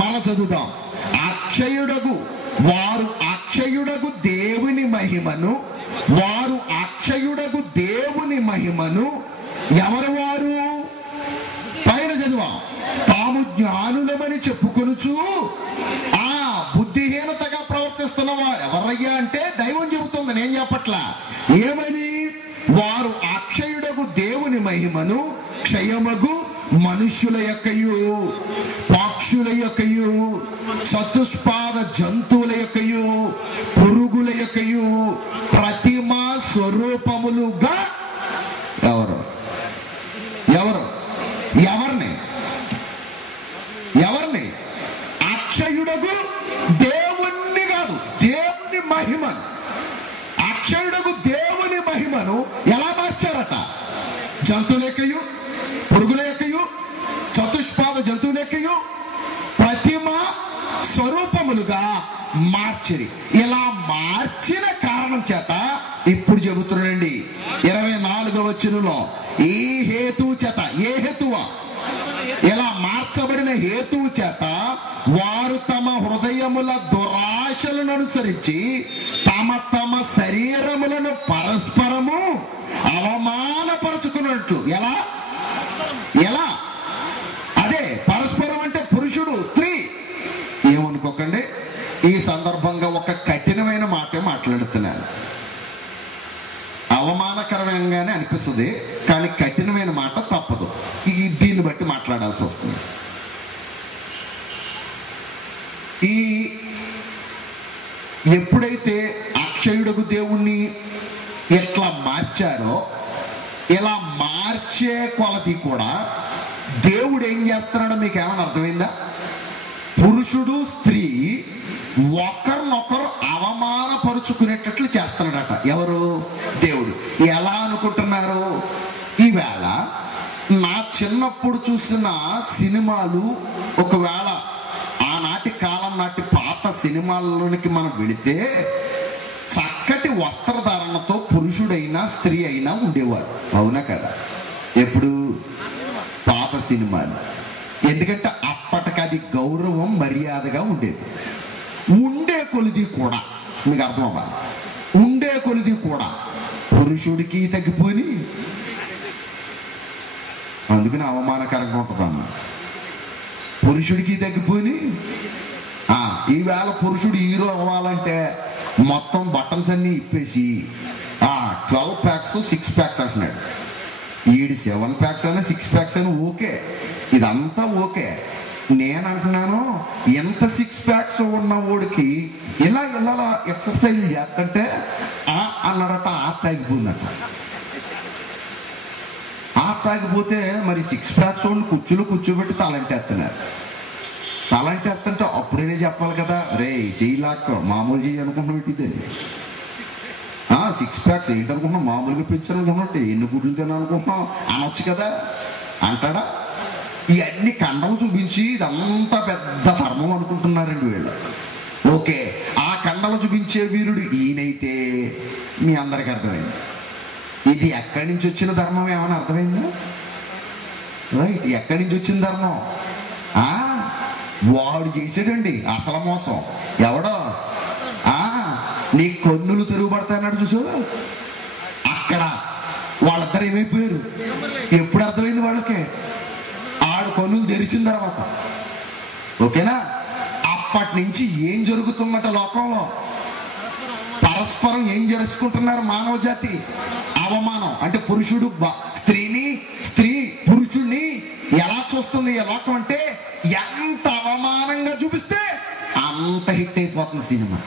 మనం చదువుదాం. వారు అక్షయుడగు దేవుని మహిమను, వారు అక్షయుడగు దేవుని మహిమను. ఎవరు వారు? పైన చదువా. తాము జ్ఞానులమని చెప్పుకొనుచు. ఆ బుద్ధిహీనతగా ప్రవర్తిస్తున్న వారు ఎవరయ్యా అంటే దైవం చెబుతుంది, నేను చెప్పట్లా. ఏమని? వారు అక్షయుడగు దేవుని మహిమను క్షయమగు మనుష్యుల యొక్కయు, పక్షుల యొక్కయు, చతుష్పాద జంతువుల యొక్కయు, పురుగుల యొక్కయు ప్రతిమా స్వరూపములుగా. ఎవరు? అక్షయుడగు దేవుణ్ణి కాదు, దేవుని మహిమను. అక్షయుడగు దేవుని మహిమను ఎలా మార్చారట? జంతువుల యొక్కయు, పురుగుల యొక్కయు, చతుష్పాద జంతువుల యొక్కయు ప్రతిమ స్వరూపములుగా మార్చిరి. ఇలా మార్చిన కారణం చేత ఇప్పుడు చెబుతున్నాడండి 24వ వచనంలో. ఈ హేతువు చేత. ఏ హేతువా? ఇలా మార్చబడిన హేతువు చేత వారు తమ హృదయముల దురాశలను అనుసరించి తమ తమ శరీరములను పరస్పరము అవమానపరుచుకున్నట్లు. ఎలా? అదే పరస్పరం అంటే పురుషుడు, స్త్రీ. ఏమనుకోకండి, ఈ సందర్భంగా ఒక కఠినమైన మాటే మాట్లాడుతున్నాను. అవమానకరంగానే అనిపిస్తుంది, కానీ కఠినమైన మాట తప్పదు. దీన్ని బట్టి మాట్లాడాల్సి వస్తుంది. ఎప్పుడైతే అక్షయుడకు దేవుణ్ణి ఎట్లా మార్చారో, ఇలా మార్చే కొలది కూడా దేవుడు ఏం చేస్తున్నాడో మీకు ఏమైనా అర్థమైందా? పురుషుడు, స్త్రీ ఒకరినొకరు అవమానపరుచుకునేటట్లు చేస్తున్నాడట. ఎవరు? దేవుడు. ఎలా అనుకుంటున్నారు? ఈవేళ నా చిన్నప్పుడు చూసిన సినిమాలు, ఒకవేళ ఆనాటి కాలం నాటి పాత సినిమాల్లోనికి మనం వెళితే చక్కటి వస్త్రధారణతో పురుషుడైనా స్త్రీ అయినా ఉండేవారు. అవునా కదా? ఎప్పుడు? పాత సినిమాలు. ఎందుకంటే అప్పటికి అది గౌరవం, మర్యాదగా ఉండేది. ఉండే కొలిది కూడా, మీకు అర్థం అవ్వాలి, ఉండే కొలిది కూడా పురుషుడికి తగ్గిపోయి, అందుకని అవమానకరంగా ఉంటుందన్న. పురుషుడికి తగ్గిపోయి ఈవేళ పురుషుడు హీరో అవ్వాలంటే మొత్తం బటన్స్ అన్ని ఇప్పేసి 12 ప్యాక్స్ 6 ప్యాక్స్ అంటున్నాడు. ఈడు 7 ప్యాక్స్ అయినా 6 ప్యాక్స్ అయినా ఓకే, ఇదంతా ఓకే. నేను అంటున్నాను, ఎంత 6 ప్యాక్స్ ఉన్న వాడికి ఇలా ఎక్సర్సైజ్ చేస్తుంటే అన్నారట, ఆగిపోయిందట. ఆగిపోతే మరి 6 ప్యాక్స్ వాడిని కూర్చోబెట్టి తలంటేస్తున్నారు. తలంటేస్తుంటే అప్పుడేనే చెప్పాలి కదా, రే చెయ్యిలాక్క మామూలు చెయ్యి అనుకుంటున్నాం ఇట్టిదండి. 6 ప్యాక్స్ ఏంటనుకుంటున్నాం, మామూలుగా పెంచాలనుకుంటున్నట్టు, ఎన్ని గుడ్లు తినాలనుకుంటున్నాం అనొచ్చు కదా అంటాడా? ఇవన్నీ కండలు చూపించి ఇదంతా పెద్ద ధర్మం అనుకుంటున్నారండి వీళ్ళు. ఓకే, ఆ కండలు చూపించే వీరుడు ఈయనైతే మీ అందరికి అర్థమైంది. ఇది ఎక్కడి నుంచి వచ్చిన ధర్మం ఏమైనా అర్థమైందా? రైట్, ఎక్కడి నుంచి వచ్చిన ధర్మం? వాడు చేసాడండి అసలు మోసం. ఎవడో నీ కన్నులు తిరుగుబడతాయన్నాడు చూసు, అక్కడ వాళ్ళిద్దరు ఏమైపోయారు? ఎప్పుడు అర్థమైంది వాళ్ళకి? ఆడు కన్నులు తెరిచిన తర్వాత. ఓకేనా? అప్పటి నుంచి ఏం జరుగుతుందట లోకంలో? పరస్పరం ఏం జరుచుకుంటున్నారు మానవ జాతి? అవమానం. అంటే పురుషుడు స్త్రీని, స్త్రీ పురుషుడిని ఎలా చూస్తుంది ఈ లోకం అంటే, ఎంత అవమానంగా చూపిస్తే అంత హిట్ అయిపోతుంది సినిమా.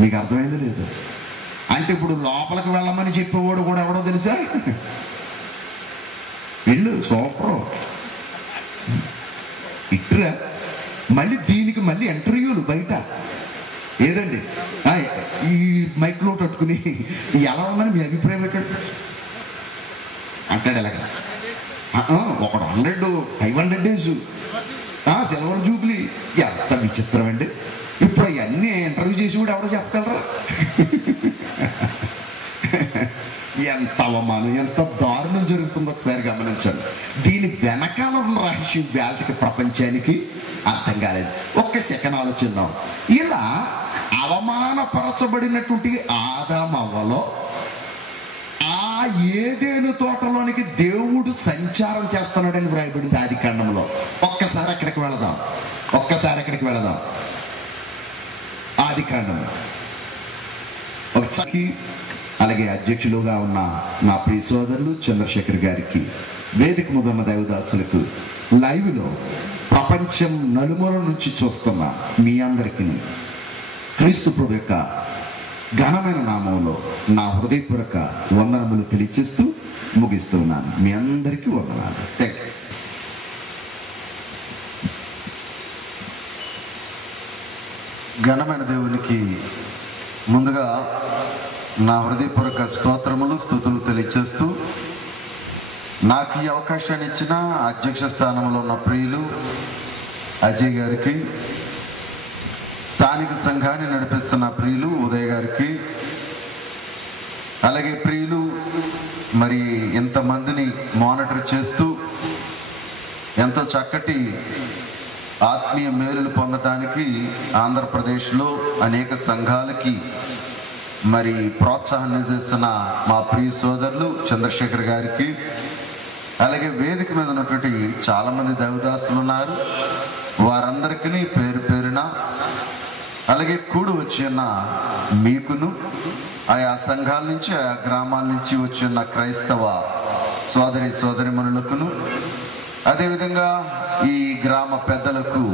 మీకు అర్థమైంది లేదు? అంటే ఇప్పుడు లోపలికి వెళ్ళమని చెప్పేవాడు కూడా ఎవడో తెలుసా? వెళ్ళు, సూపర్ ఇట్రా. మళ్ళీ దీనికి మళ్ళీ ఇంటర్వ్యూలు బయట. ఏదండి ఈ మైక్లో పట్టుకుని ఎలా ఉందని మీ అభిప్రాయం పెట్టాడు అంటాడు. ఎలాగ ఒకడు 500 డేస్ సిల్వర్ జూబ్లీ, ఎంత విచిత్రం అండి. ఇప్పుడు అవన్నీ ఇంటర్వ్యూ చేసి కూడా ఎవరో చెప్పగలరా? ఎంత అవమానం, ఎంత దారుణం జరుగుతుందో ఒకసారి గమనించండి. దీని వెనకాల ఉన్న రహస్యం వేళకి ప్రపంచానికి అర్థం కాలేదు. ఒక్క సెకండ్ ఆలోచిద్దాం. ఇలా అవమానపరచబడినటువంటి ఆదామవ్వలో ఏదేను తోటలోనికి దేవుడు సంచారం చేస్తున్నాడని వ్రాయబడింది ఆది కాండంలో. ఒక్కసారి అక్కడికి వెళదాం. ఆది కాండం ఒకసారి. అలాగే అధ్యక్షులుగా ఉన్న నా ప్రియ సోదరులు చంద్రశేఖర్ గారికి, వేదిక మీద ఉన్న దైవదాసులకు, లైవ్ లో ప్రపంచం నలుమూల నుంచి చూస్తున్న మీ అందరికీ క్రీస్తు ప్రభు యొక్క ఘనమైన నామంలో నా హృదయపూర్వక వందనములు తెలియచేస్తూ ముగిస్తున్నాను. మీ అందరికీ వందనాలు. ఘనమైన దేవునికి ముందుగా నా హృదయపూర్వక స్తోత్రములు, స్తుతులు తెలియచేస్తూ, నాకు ఈ అవకాశాన్ని ఇచ్చిన అధ్యక్ష స్థానంలో ఉన్న ప్రియులు అజయ్ గారికి, స్థానిక సంఘాన్ని నడిపిస్తున్న ప్రియులు ఉదయ్ గారికి, అలాగే ప్రియులు మరి ఎంతమందిని మానిటర్ చేస్తూ ఎంతో చక్కటి ఆత్మీయ మేలులు పొందటానికి ఆంధ్రప్రదేశ్లో అనేక సంఘాలకి మరి ప్రోత్సాహాన్ని చేస్తున్న మా ప్రియ సోదరులు చంద్రశేఖర్ గారికి, అలాగే వేదిక మీద ఉన్నటువంటి చాలా మంది దైవదాసులు ఉన్నారు, వారందరికీ పేరు పేరున, అలాగే కూడి వచ్చిన మీకును, ఆయా సంఘాల నుంచి, ఆయా గ్రామాల నుంచి వచ్చిన క్రైస్తవ సోదరిమణులకును, అదేవిధంగా ఈ గ్రామ పెద్దలకు,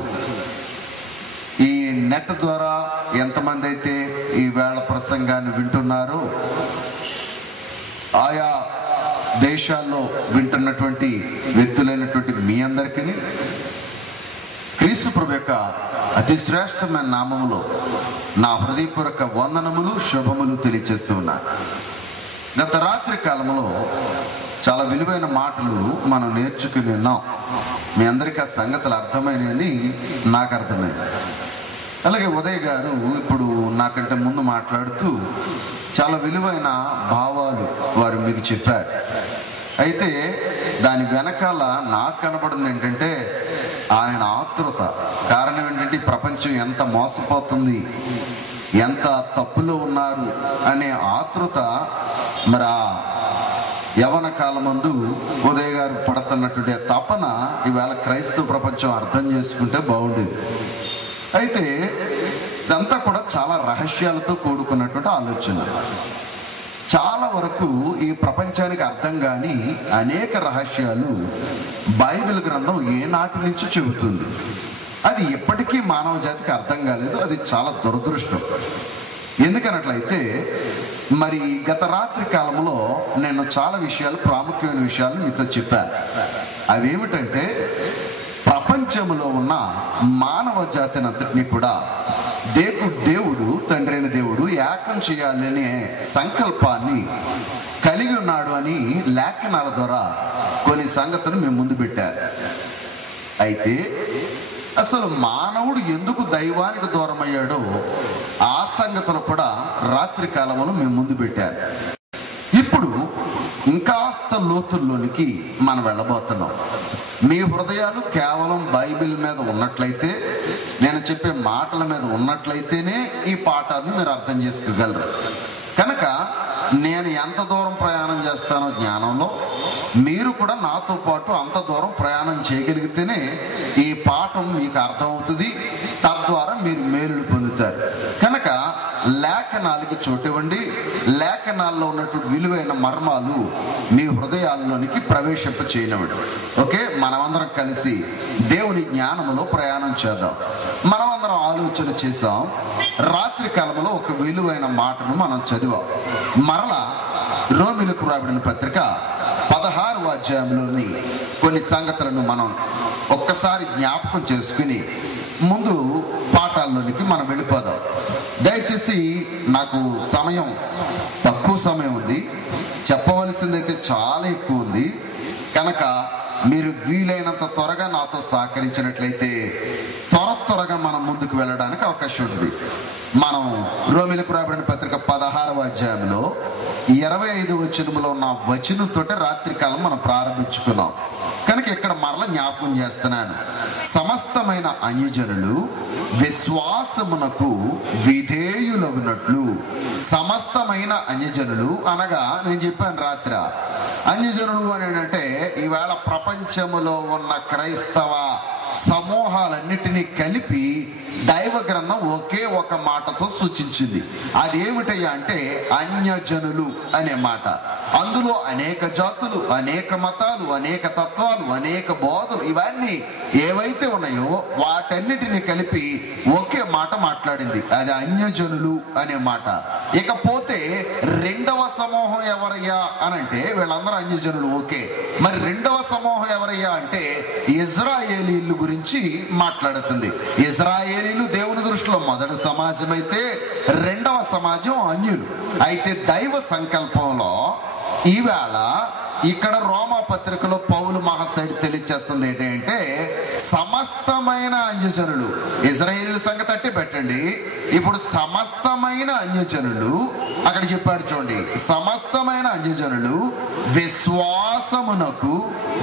ఈ నెట్ ద్వారా ఎంతమంది అయితే ఈ వేళ ప్రసంగాన్ని వింటున్నారో, ఆయా దేశాల్లో వింటున్నటువంటి వ్యక్తులైనటువంటి మీ అందరికీ క్రీస్తు ప్రభు యొక్క అతి శ్రేష్టమైన నామములో నా హృదయపూర్వక వందనములు, శుభములు తెలియజేస్తూ ఉన్నాను. గత రాత్రి కాలంలో చాలా విలువైన మాటలు మనం నేర్చుకుని ఉన్నాం. మీ అందరికీ ఆ సంగతులు అర్థమైనని నాకు అర్థమైంది. అలాగే ఉదయ్ గారు ఇప్పుడు నాకంటే ముందు మాట్లాడుతూ చాలా విలువైన భావాలు వారు మీకు చెప్పారు. అయితే దాని వెనకాల నాకు కనబడింది ఏంటంటే ఆయన ఆతృత. కారణం ఏంటంటే ప్రపంచం ఎంత మోసపోతుంది, ఎంత తప్పులో ఉన్నారు అనే ఆతృత మరి ఆ యవన కాలమందు ఉదయ్ గారు పడుతున్నటువంటి తపన ఈవేళ క్రైస్తవ ప్రపంచం అర్థం చేసుకుంటే బాగుండేది. అయితే ఇదంతా కూడా చాలా రహస్యాలతో కూడుకున్నటువంటి ఆలోచన. చాలా వరకు ఈ ప్రపంచానికి అర్థం కాని అనేక రహస్యాలు బైబిల్ గ్రంథం ఏనాటి నుంచి చెబుతుంది. అది ఎప్పటికీ మానవ జాతికి అర్థం కాలేదు. అది చాలా దురదృష్టం. ఎందుకన్నట్లయితే మరి గత రాత్రి కాలంలో నేను చాలా విషయాలు, ప్రాముఖ్యమైన విషయాలు మీతో చెప్పాను. అవేమిటంటే ప్రపంచంలో ఉన్న మానవ జాతిని అంతటినీ కూడా దేవుడు తండ్రి అయిన దేవుడు ఏకం చేయాలనే సంకల్పాన్ని కలిగి ఉన్నాడు అని లేఖనాల ద్వారా కొన్ని సంగతులు మేము ముందు పెట్టారు. అయితే అసలు మానవుడు ఎందుకు దైవానికి దూరం అయ్యాడో ఆ సంగతులు కూడా రాత్రి కాలంలో మేము ముందు పెట్టారు. ఇప్పుడు ఇంకాస్త లోతుల్లోనికి మనం వెళ్ళబోతున్నాం. మీ హృదయాలు కేవలం బైబిల్ మీద ఉన్నట్లయితే, నేను చెప్పే మాటల మీద ఉన్నట్లయితేనే ఈ పాఠాన్ని మీరు అర్థం చేసుకోగలరు. కనుక నేను ఎంత దూరం ప్రయాణం చేస్తానో జ్ఞానంలో మీరు కూడా నాతో పాటు అంత దూరం ప్రయాణం చేయగలిగితేనే ఈ పాఠం మీకు అర్థమవుతుంది. తద్వారా మీరు మేలుడు పొందుతారు. కనుక లేఖనాలకి చోటివ్వండి. లేఖనాల్లో ఉన్నటువంటి విలువైన మర్మాలు మీ హృదయాల్లోనికి ప్రవేశింప చేయనివ్వండి. ఓకే, మనమందరం కలిసి దేవుని జ్ఞానములో ప్రయాణం చేద్దాం. మనమందరం ఆలోచన చేసాం. రాత్రి కాలంలో ఒక విలువైన మాటను మనం చదివాం. మరలా రోమీయులకు రాబడిన పత్రిక 16వ అధ్యాయంలోని కొన్ని సంగతులను మనం ఒక్కసారి జ్ఞాపకం చేసుకుని ముందు పాఠాల్లోనికి మనం వెళ్ళిపోదాం. దయచేసి నాకు తక్కువ సమయం ఉంది, చెప్పవలసిందైతే చాలా ఎక్కువ ఉంది. కనుక మీరు వీలైనంత త్వరగా నాతో సహకరించినట్లయితే త్వరగా మనం ముందుకు వెళ్ళడానికి అవకాశం ఉంది. మనం రోమీయులకు రాబడిన పత్రిక 16వ అధ్యాయంలో 25వ వచనంలో ఉన్న వచనంతో రాత్రి కాలం మనం ప్రారంభించుకున్నాం. కనుక ఇక్కడ మరల జ్ఞాపకం చేస్తున్నాను. సమస్తమైన అన్యజనులు విశ్వాసమునకు విధేయులగునట్లు. సమస్తమైన అన్యజనులు అనగా నేను చెప్పాను రాత్రి, అన్యజనులు అని అంటే ఈవేళ ప్రపంచములో ఉన్న క్రైస్తవ సమూహాలన్నిటినీ కలిపి దైవ గ్రంథం ఒకే ఒక మాటతో సూచించింది. అదేమిటయ్యా అంటే అన్యజనులు అనే మాట. అందులో అనేక జాతులు, అనేక మతాలు, అనేక తత్వాలు, అనేక బోధలు, ఇవన్నీ ఏవైతే ఉన్నాయో వాటన్నిటిని కలిపి ఒకే మాట మాట్లాడింది. అది అన్యజనులు అనే మాట. ఇకపోతే రెండవ సమూహం ఎవరయ్యా అనంటే వీళ్ళందరూ అన్యజనులు. ఓకే, మరి రెండవ సమూహం ఎవరయ్యా అంటే ఇజ్రాయేలీలు గురించి మాట్లాడుతుంది. ఇజ్రాయేలీలు దేవుని దృష్టిలో మొదటి సమాజం అయితే రెండవ సమాజం అన్యులు. అయితే దైవ సంకల్పంలో ఈవేళ ఇక్కడ రోమా పత్రికలో పౌలు మహాశయుడు తెలియజేస్తుంది ఏంటంటే సమస్తమైన అన్యజనులు, ఇజ్రాయేలు సంగతి అట్టి పెట్టండి, ఇప్పుడు సమస్తమైన అన్యజనులు అక్కడ చెప్పాడు చూడండి. సమస్తమైన అన్యజనులు విశ్వాసమునకు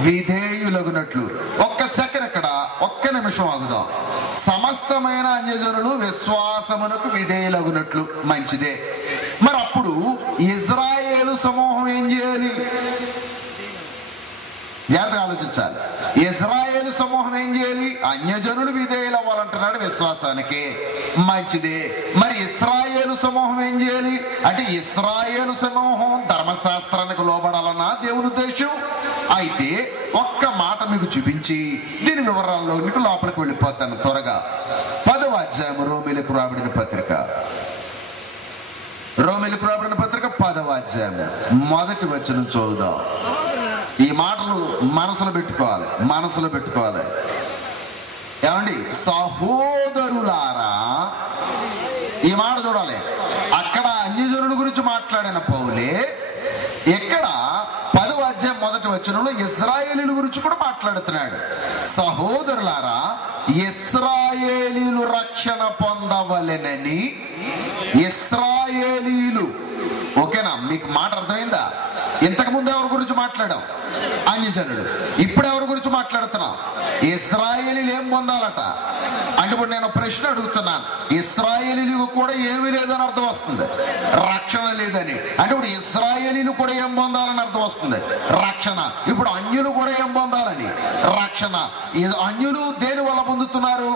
విధేయులగునట్లు. ఒక్క సెకండ్, ఇక్కడ ఒక్క నిమిషం ఆగుదాం. సమస్తమైన అన్యజనులు విశ్వాసమునకు విధేయులగునట్లు, మంచిదే. మరి అప్పుడు ఇజ్రాయేలు సమూహం ఏం చేయాలి? జాగ్రత్తగా ఆలోచించాలి. ఇజ్రాయేలు సమూహం ఏం చేయాలి? అన్యజనులు విధేయులు అవ్వాలంటున్నాడు విశ్వాసానికి, మంచిదే. మరి ఇశ్రాయేలు సమూహం ఏం చేయాలి అంటే ఇశ్రాయేలు సమూహం ధర్మశాస్త్రానికి లోబడాలన్నా దేవుని ఉద్దేశం. అయితే ఒక్క మాట మీకు చూపించి దీని వివరాల్లో మీకు లోపలికి వెళ్ళిపోతాను త్వరగా. 10వ అధ్యాయం రోమీయులకు రాబడిన పత్రిక, రోమీయులకు రాబడిన పత్రిక 10వ అధ్యాయం 1వ వచనం చూద్దాం. ఈ మాటలు మనసులో పెట్టుకోవాలి. ఏమండి, సహోదరులారా, ఈ మాట చూడాలి. అక్కడ అన్యజనుల గురించి మాట్లాడిన పౌలే ఇక్కడ 10వ అధ్యాయం 1వ వచనంలో ఇశ్రాయేలీయుల గురించి కూడా మాట్లాడుతున్నాడు. సహోదరులారా, ఇశ్రాయేలీయులు రక్షణ పొందవలెనని. ఇశ్రాయేలీయులు, ఓకేనా? మీకు మాట అర్థమైందా? ఇంతకు ముందు ఎవరి గురించి మాట్లాడాం? అన్యజనుడు. ఇప్పుడు ఎవరి గురించి మాట్లాడుతున్నాం? ఇశ్రాయేలీయులు ఏం పొందాలట అంటే, ఇప్పుడు నేను ప్రశ్న అడుగుతున్నాను. ఇశ్రాయేలీయులు కూడా ఏమీ లేదని అర్థం వస్తుంది, రక్షణ లేదని. అంటే ఇప్పుడు ఇశ్రాయేలీయులు కూడా ఏం పొందాలని అర్థం వస్తుంది, రక్షణ. ఇప్పుడు అన్యులు కూడా ఏం పొందాలని, రక్షణ. అన్యులు దేని వల్ల పొందుతున్నారు?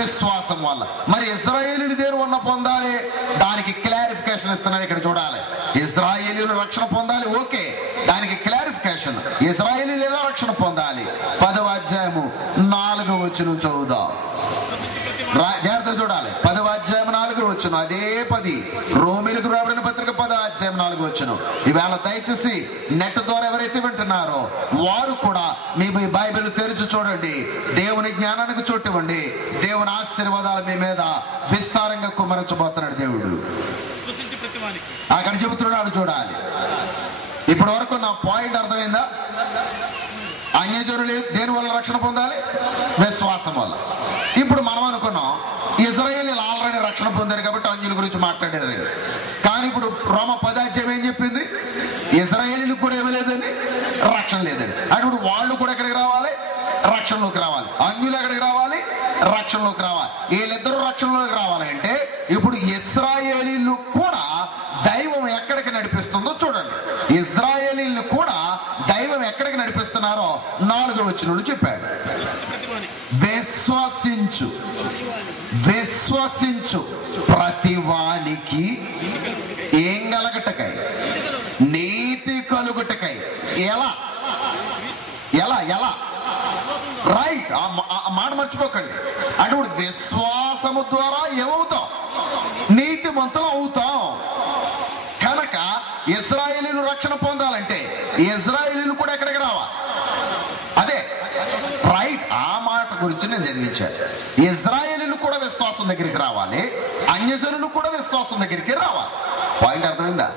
విశ్వాసం వల్ల. మరి ఇశ్రాయేలీయులు దేని వల్ల పొందాలి? దానికి క్లారిఫికేషన్ ఇస్తున్నాను. ఇక్కడ చూడాలి, ఇశ్రాయేలీయులు రక్షణ పొందాలి, ఓకే. దానికి క్లారిఫికేషన్, ఇశ్రాయేలీయులు ఎలా రక్షణ పొందాలి? 10వ అధ్యాయము 4వ వచనం చదువుదాం. జాగ్రత్త చూడాలి. 10వ అధ్యాయం 4వ వచనం, అదే 10 రోమీలకు రాబడిన పత్రిక 10వ అధ్యాయం 4వ వచనం. ఈవేళ దయచేసి నెట్ ద్వారా ఎవరైతే వింటున్నారో వారు కూడా మీ బైబిల్ తెరిచి చూడండి. దేవుని జ్ఞానానికి చోటివ్వండి. దేవుని ఆశీర్వాదాలు మీ మీద విస్తారంగా కుమ్మరించబోతున్నాడు దేవుడు. అక్కడ చెబుతున్నాడు చూడాలి. ఇప్పటి వరకు నా పాయింట్ అర్థమైందా? అన్యజనులు దేని వల్ల రక్షణ పొందాలి? విశ్వాసం వల్ల. ఇప్పుడు మనం అనుకున్నాం ఇశ్రాయేలీయులు ఆల్రెడీ రక్షణ పొందారు కాబట్టి అన్యుల గురించి మాట్లాడారు. కానీ ఇప్పుడు రోమ 10వ అధ్యాయం ఏం చెప్పింది? ఇశ్రాయేలీయులకు కూడా ఏమీ లేదండి, రక్షణ లేదండి. అంటే ఇప్పుడు వాళ్ళు కూడా ఎక్కడికి రావాలి? రక్షణలోకి రావాలి. అన్యులు ఎక్కడికి రావాలి? రక్షణలోకి రావాలి. వీళ్ళిద్దరూ రక్షణలోకి రావాలంటే ఇప్పుడు ఇశ్రాయేలీయులు కూడా దైవం ఎక్కడికి నడిపిస్తుందో చూడండి. ఇశ్రాయేలీయులు కూడా దైవం ఎక్కడికి నడిపిస్తున్నారో 4వ వచనంలో చెప్పాడు. విశ్వసించు, విశ్వసించు ప్రతివానికి ఏం కలగటకై? నీతి కలుగుటకై. ఎలా ఎలా ఎలా రైట్, ఆ మాట మర్చిపోకండి. అంటే ఇప్పుడు విశ్వాసము ద్వారా ఏమవుతాం? నీతిమంతులు అవుతాం. కనుక ఇశ్రాయేలీయులు రక్షణ పొందాలంటే ఇశ్రాయేలీయులు కూడా ఎక్కడికి రావాలి? అదే రైట్, ఆ మాట గురించి నేను చదివించాను. ఇశ్రాయేలీయులు కూడా విశ్వాసం దగ్గరికి రావాలి, అన్యజనులు కూడా విశ్వాసం దగ్గరికి రావాలి. పాయింట్ అర్థమైందా?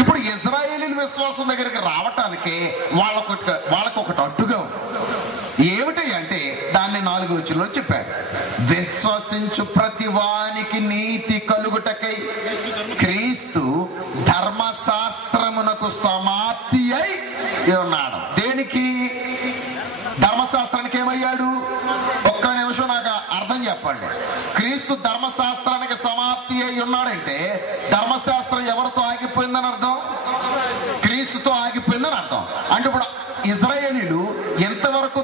ఇప్పుడు ఇశ్రాయేలీయులు విశ్వాసం దగ్గరికి రావటానికి వాళ్ళకొకటి అడ్డుగా ఉంది. ఏమిటి అంటే దాన్ని 4వ వచనంలో చెప్పాడు. విశ్వసించు ప్రతివానికి నీతి కలుగుటకై క్రీస్తు ధర్మశాస్త్రమునకు సమాప్తి అయి ఉన్నాడు. దేనికి? ధర్మశాస్త్రానికి ఏమయ్యాడు? ఒక్క నిమిషం నాకు అర్థం చెప్పండి. క్రీస్తు ధర్మశాస్త్రానికి సమాప్తి అయి ఉన్నాడంటే ధర్మశాస్త్రం ఎవరితో ఆగిపోయిందని అర్థం? క్రీస్తుతో ఆగిపోయిందని అర్థం. అంటే ఇప్పుడు ఇశ్రాయేలీయులు ఎంతవరకు